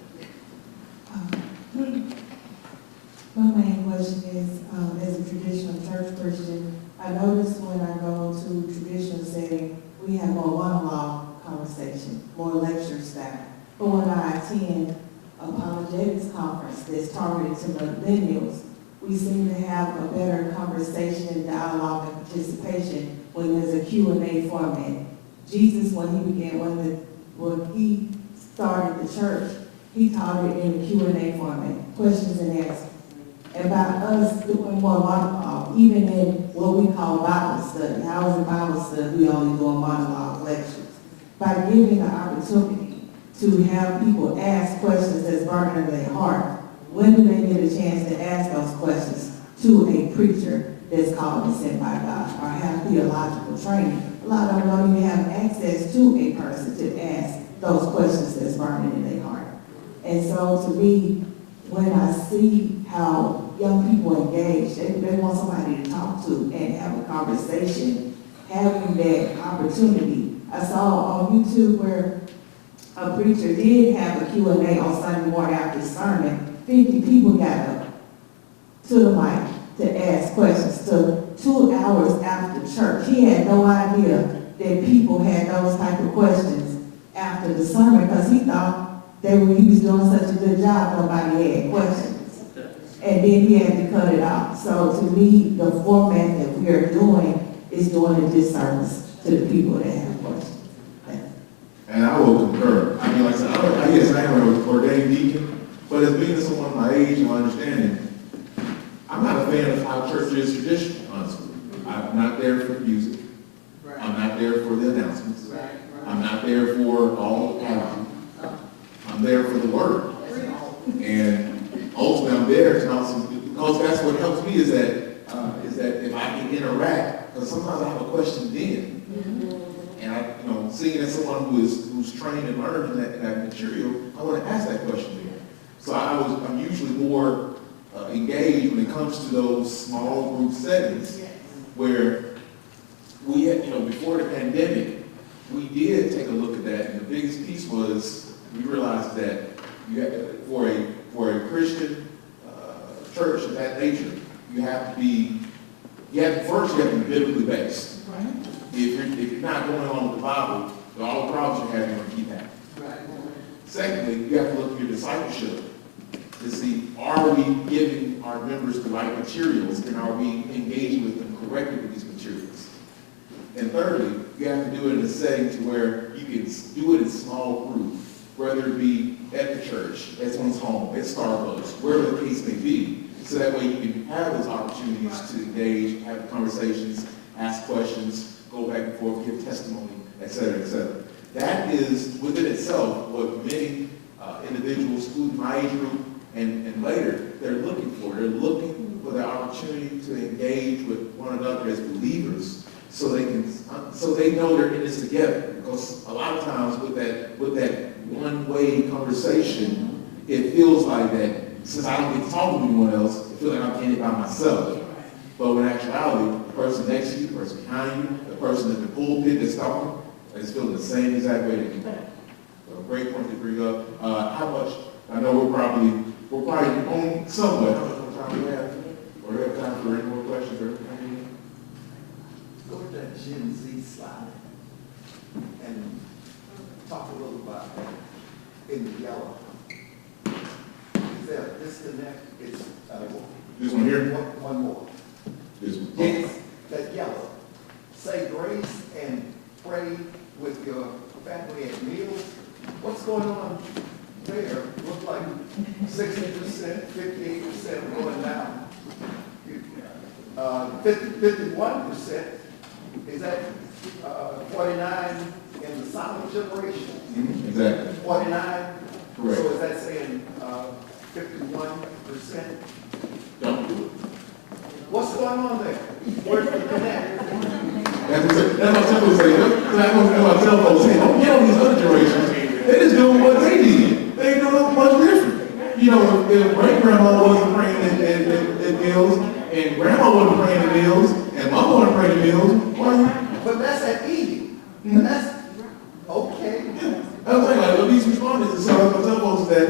My main question is, as a traditional church Christian, I notice when I go to traditional setting, we have more monologue conversation, more lecture style. But when I attend apologetics conference that's targeted to millennials, we seem to have a better conversation and dialogue and participation when there's a Q&A format. Jesus, when he started the church, he taught it in a Q&A format, questions and answers. About us doing more monologue, even in what we call Bible study. How is a Bible study? We only do monologue lectures. By giving the opportunity to have people ask questions that's burning in their heart, when do they get a chance to ask those questions to a preacher that's called and sent by God, or have theological training? A lot of them don't even have access to a person to ask those questions that's burning in their heart. And so to me, when I see how young people engage, they want somebody to talk to and have a conversation, having that opportunity. I saw on YouTube where a preacher did have a Q&A on Sunday morning after the sermon. 50 people got up to the mic to ask questions. So 2 hours after church, he had no idea that people had those type of questions after the sermon because he thought he was doing such a good job, nobody had questions. And then he had to cut it out. So to me, the format that we are doing is doing a disservice to the people that have questions. And I will concur. I mean, like I said, I guess I am an ordained deacon, but as being someone my age and my understanding, I'm not a fan of how church is traditional, honestly. I'm not there for music. I'm not there for the announcements. I'm not there for all the pageantry. I'm there for the word. And ultimately I'm there to also, because that's what helps me is that if I can interact, because sometimes I have a question then. And I, seeing as someone who's trained and learned in that material, I want to ask that question then. So I'm usually more engaged when it comes to those small group settings where we had, before the pandemic, we did take a look at that, and the biggest piece was we realized that you have, for a Christian church of that nature, you have to be biblically based. Right. If you're not going along with the Bible, all the problems you have, you're going to keep having. Right. Secondly, you have to look at your discipleship to see, are we giving our members the right materials, and are we engaging with them correctly with these materials? And thirdly, you have to do it in a setting to where you can do it in small groups, whether it be at the church, at someone's home, at Starbucks, wherever the case may be. So that way you can have those opportunities to engage, have conversations, ask questions, go back and forth, give testimony, et cetera, et cetera. That is, within itself, what many individuals, including my age group and later, they're looking for. They're looking for the opportunity to engage with one another as believers, so they know they're in this together. Because a lot of times with that one-way conversation, it feels like that since I don't get to talk to anyone else, it feels like I'm in it by myself. But in actuality, the person next to you, the person behind you, the person at the pulpit that's talking, is feeling the same exact way that you are. So great point to bring up. How much, I know we're probably on somewhat. How much more time we have? Or do we have time for any more questions or anything? Go to that Gen Z slide and talk a little about that in the yellow. Is there a disconnect? It's, this one here? One more. This one. Yes, that yellow. Say grace and pray with your family at meals. What's going on there? Looks like 60%, 58% going down. 51%, is that 49 in the silent generation? Mm-hmm. Exactly. 49? Correct. So is that saying 51%? Don't do it. What's going on there? Where's the connect? That's what some people say. That's what I tell folks, say, don't get on these other generations. They just doing what they did. They ain't doing nothing much different. You know, if great-grandma wasn't praying at meals, and grandma wasn't praying at meals, and mom wasn't praying at meals, why? But that's at eating. And that's okay. Yeah. I was saying, like, these respondents, and so I was going to tell folks that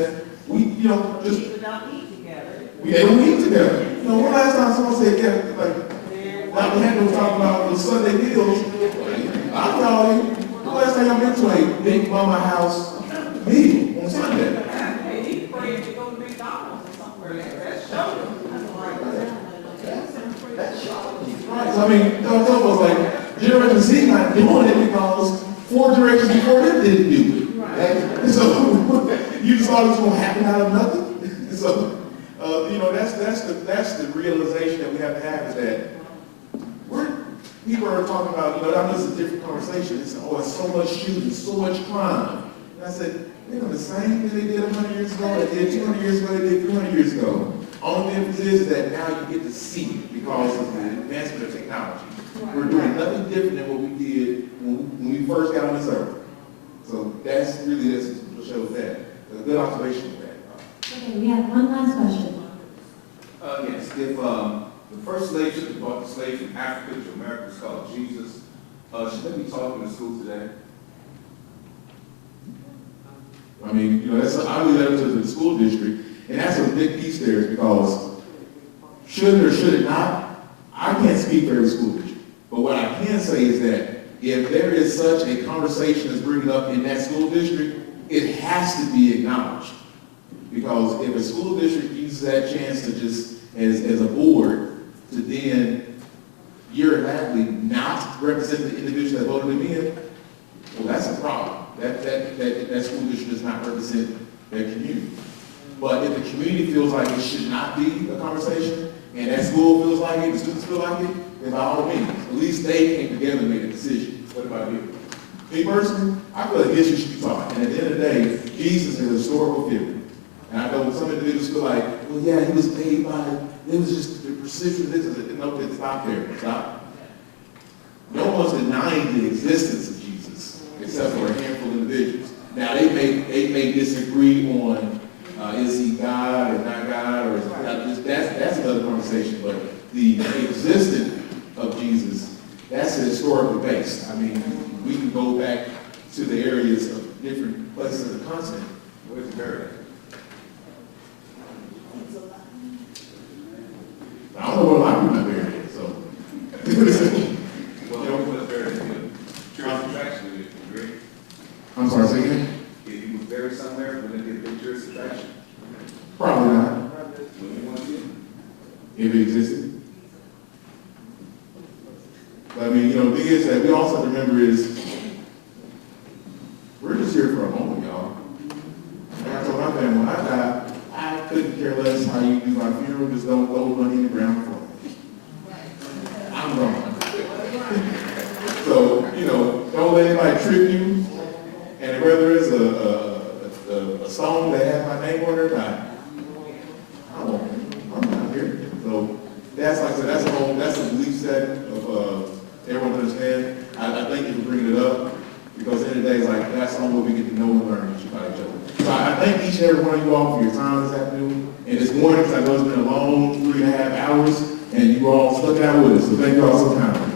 we, you know, just... People don't eat together. They don't eat together. You know, when last time someone said, yeah, like Henry was talking about those Sunday meals, I tell you, the last time y'all been to a Big Mama house meal on Sunday? They pray to go to McDonald's or somewhere. That's show. That's show. Right. So, I mean, I tell folks, like, Generation Z not doing it because 4 generations before them didn't do it. Right. And so, you just thought it was going to happen out of nothing? So, you know, that's the realization that we have to have, is that people are talking about, you know, I know it's a different conversation. It's, oh, it's so much shooting, so much crime. And I said, they're doing the same thing they did 100 years ago, they did 200 years ago, they did 300 years ago. Only difference is that now you get to see it because of the advancement of technology. We're doing nothing different than what we did when we first got on this earth. So that's really, that's what shows that. A good observation of that. Okay, we have one last question. Yes, if the first slave ship that brought the slaves from Africa to America was called Jesus, should they be taught in the school today? I mean, you know, I leave that to the school district, and that's a big piece there, is because should or should it not, I can't speak for every school district. But what I can say is that if there is such a conversation that's bringing up in that school district, it has to be acknowledged. Because if a school district uses that chance to just, as a board, to then unilaterally not represent the individuals that voted them in, well, that's a problem. That school district does not represent their community. But if the community feels like it should not be a conversation, and that school feels like it, the students feel like it, then by all means, at least they came together and made a decision. What about you? Me personally, I feel like history should be taught. And at the end of the day, Jesus is a historical figure. And I know some individuals feel like, well, yeah, he was made by, it was just the precision of this. No, stop there. Stop. No one's denying the existence of Jesus, except for a handful of individuals. Now, they may disagree on, is he God or not God, or that's another conversation. But the existence of Jesus, that's historically based. I mean, we can go back to the areas of different places of the continent. Where's the buried? I don't know where I'm not buried, so. Well, you was buried in the church attraction, would you agree? I'm sorry, say again? If he was buried somewhere, would it be a big tourist attraction? Probably not. Would you want to see it? If it existed. But I mean, you know, the thing is that we also have to remember is, we're just here for a moment, y'all. And I told my family, when I die, I couldn't care less how you do my funeral, just don't throw money in the ground for me. I'm gone. So, you know, don't let anybody trick you. And whether it's a song that has my name on it or not, I won't. I'm not here. So that's, like I said, that's a belief set of everyone understand. I thank you for bringing it up, because at the end of the day, it's like, that's the only way we get to know and learn about each other. So I thank each and every one of you all for your time this afternoon and this morning, because I know it's been a long 3.5 hours, and you you all stuck out with us, so thank you all so kindly.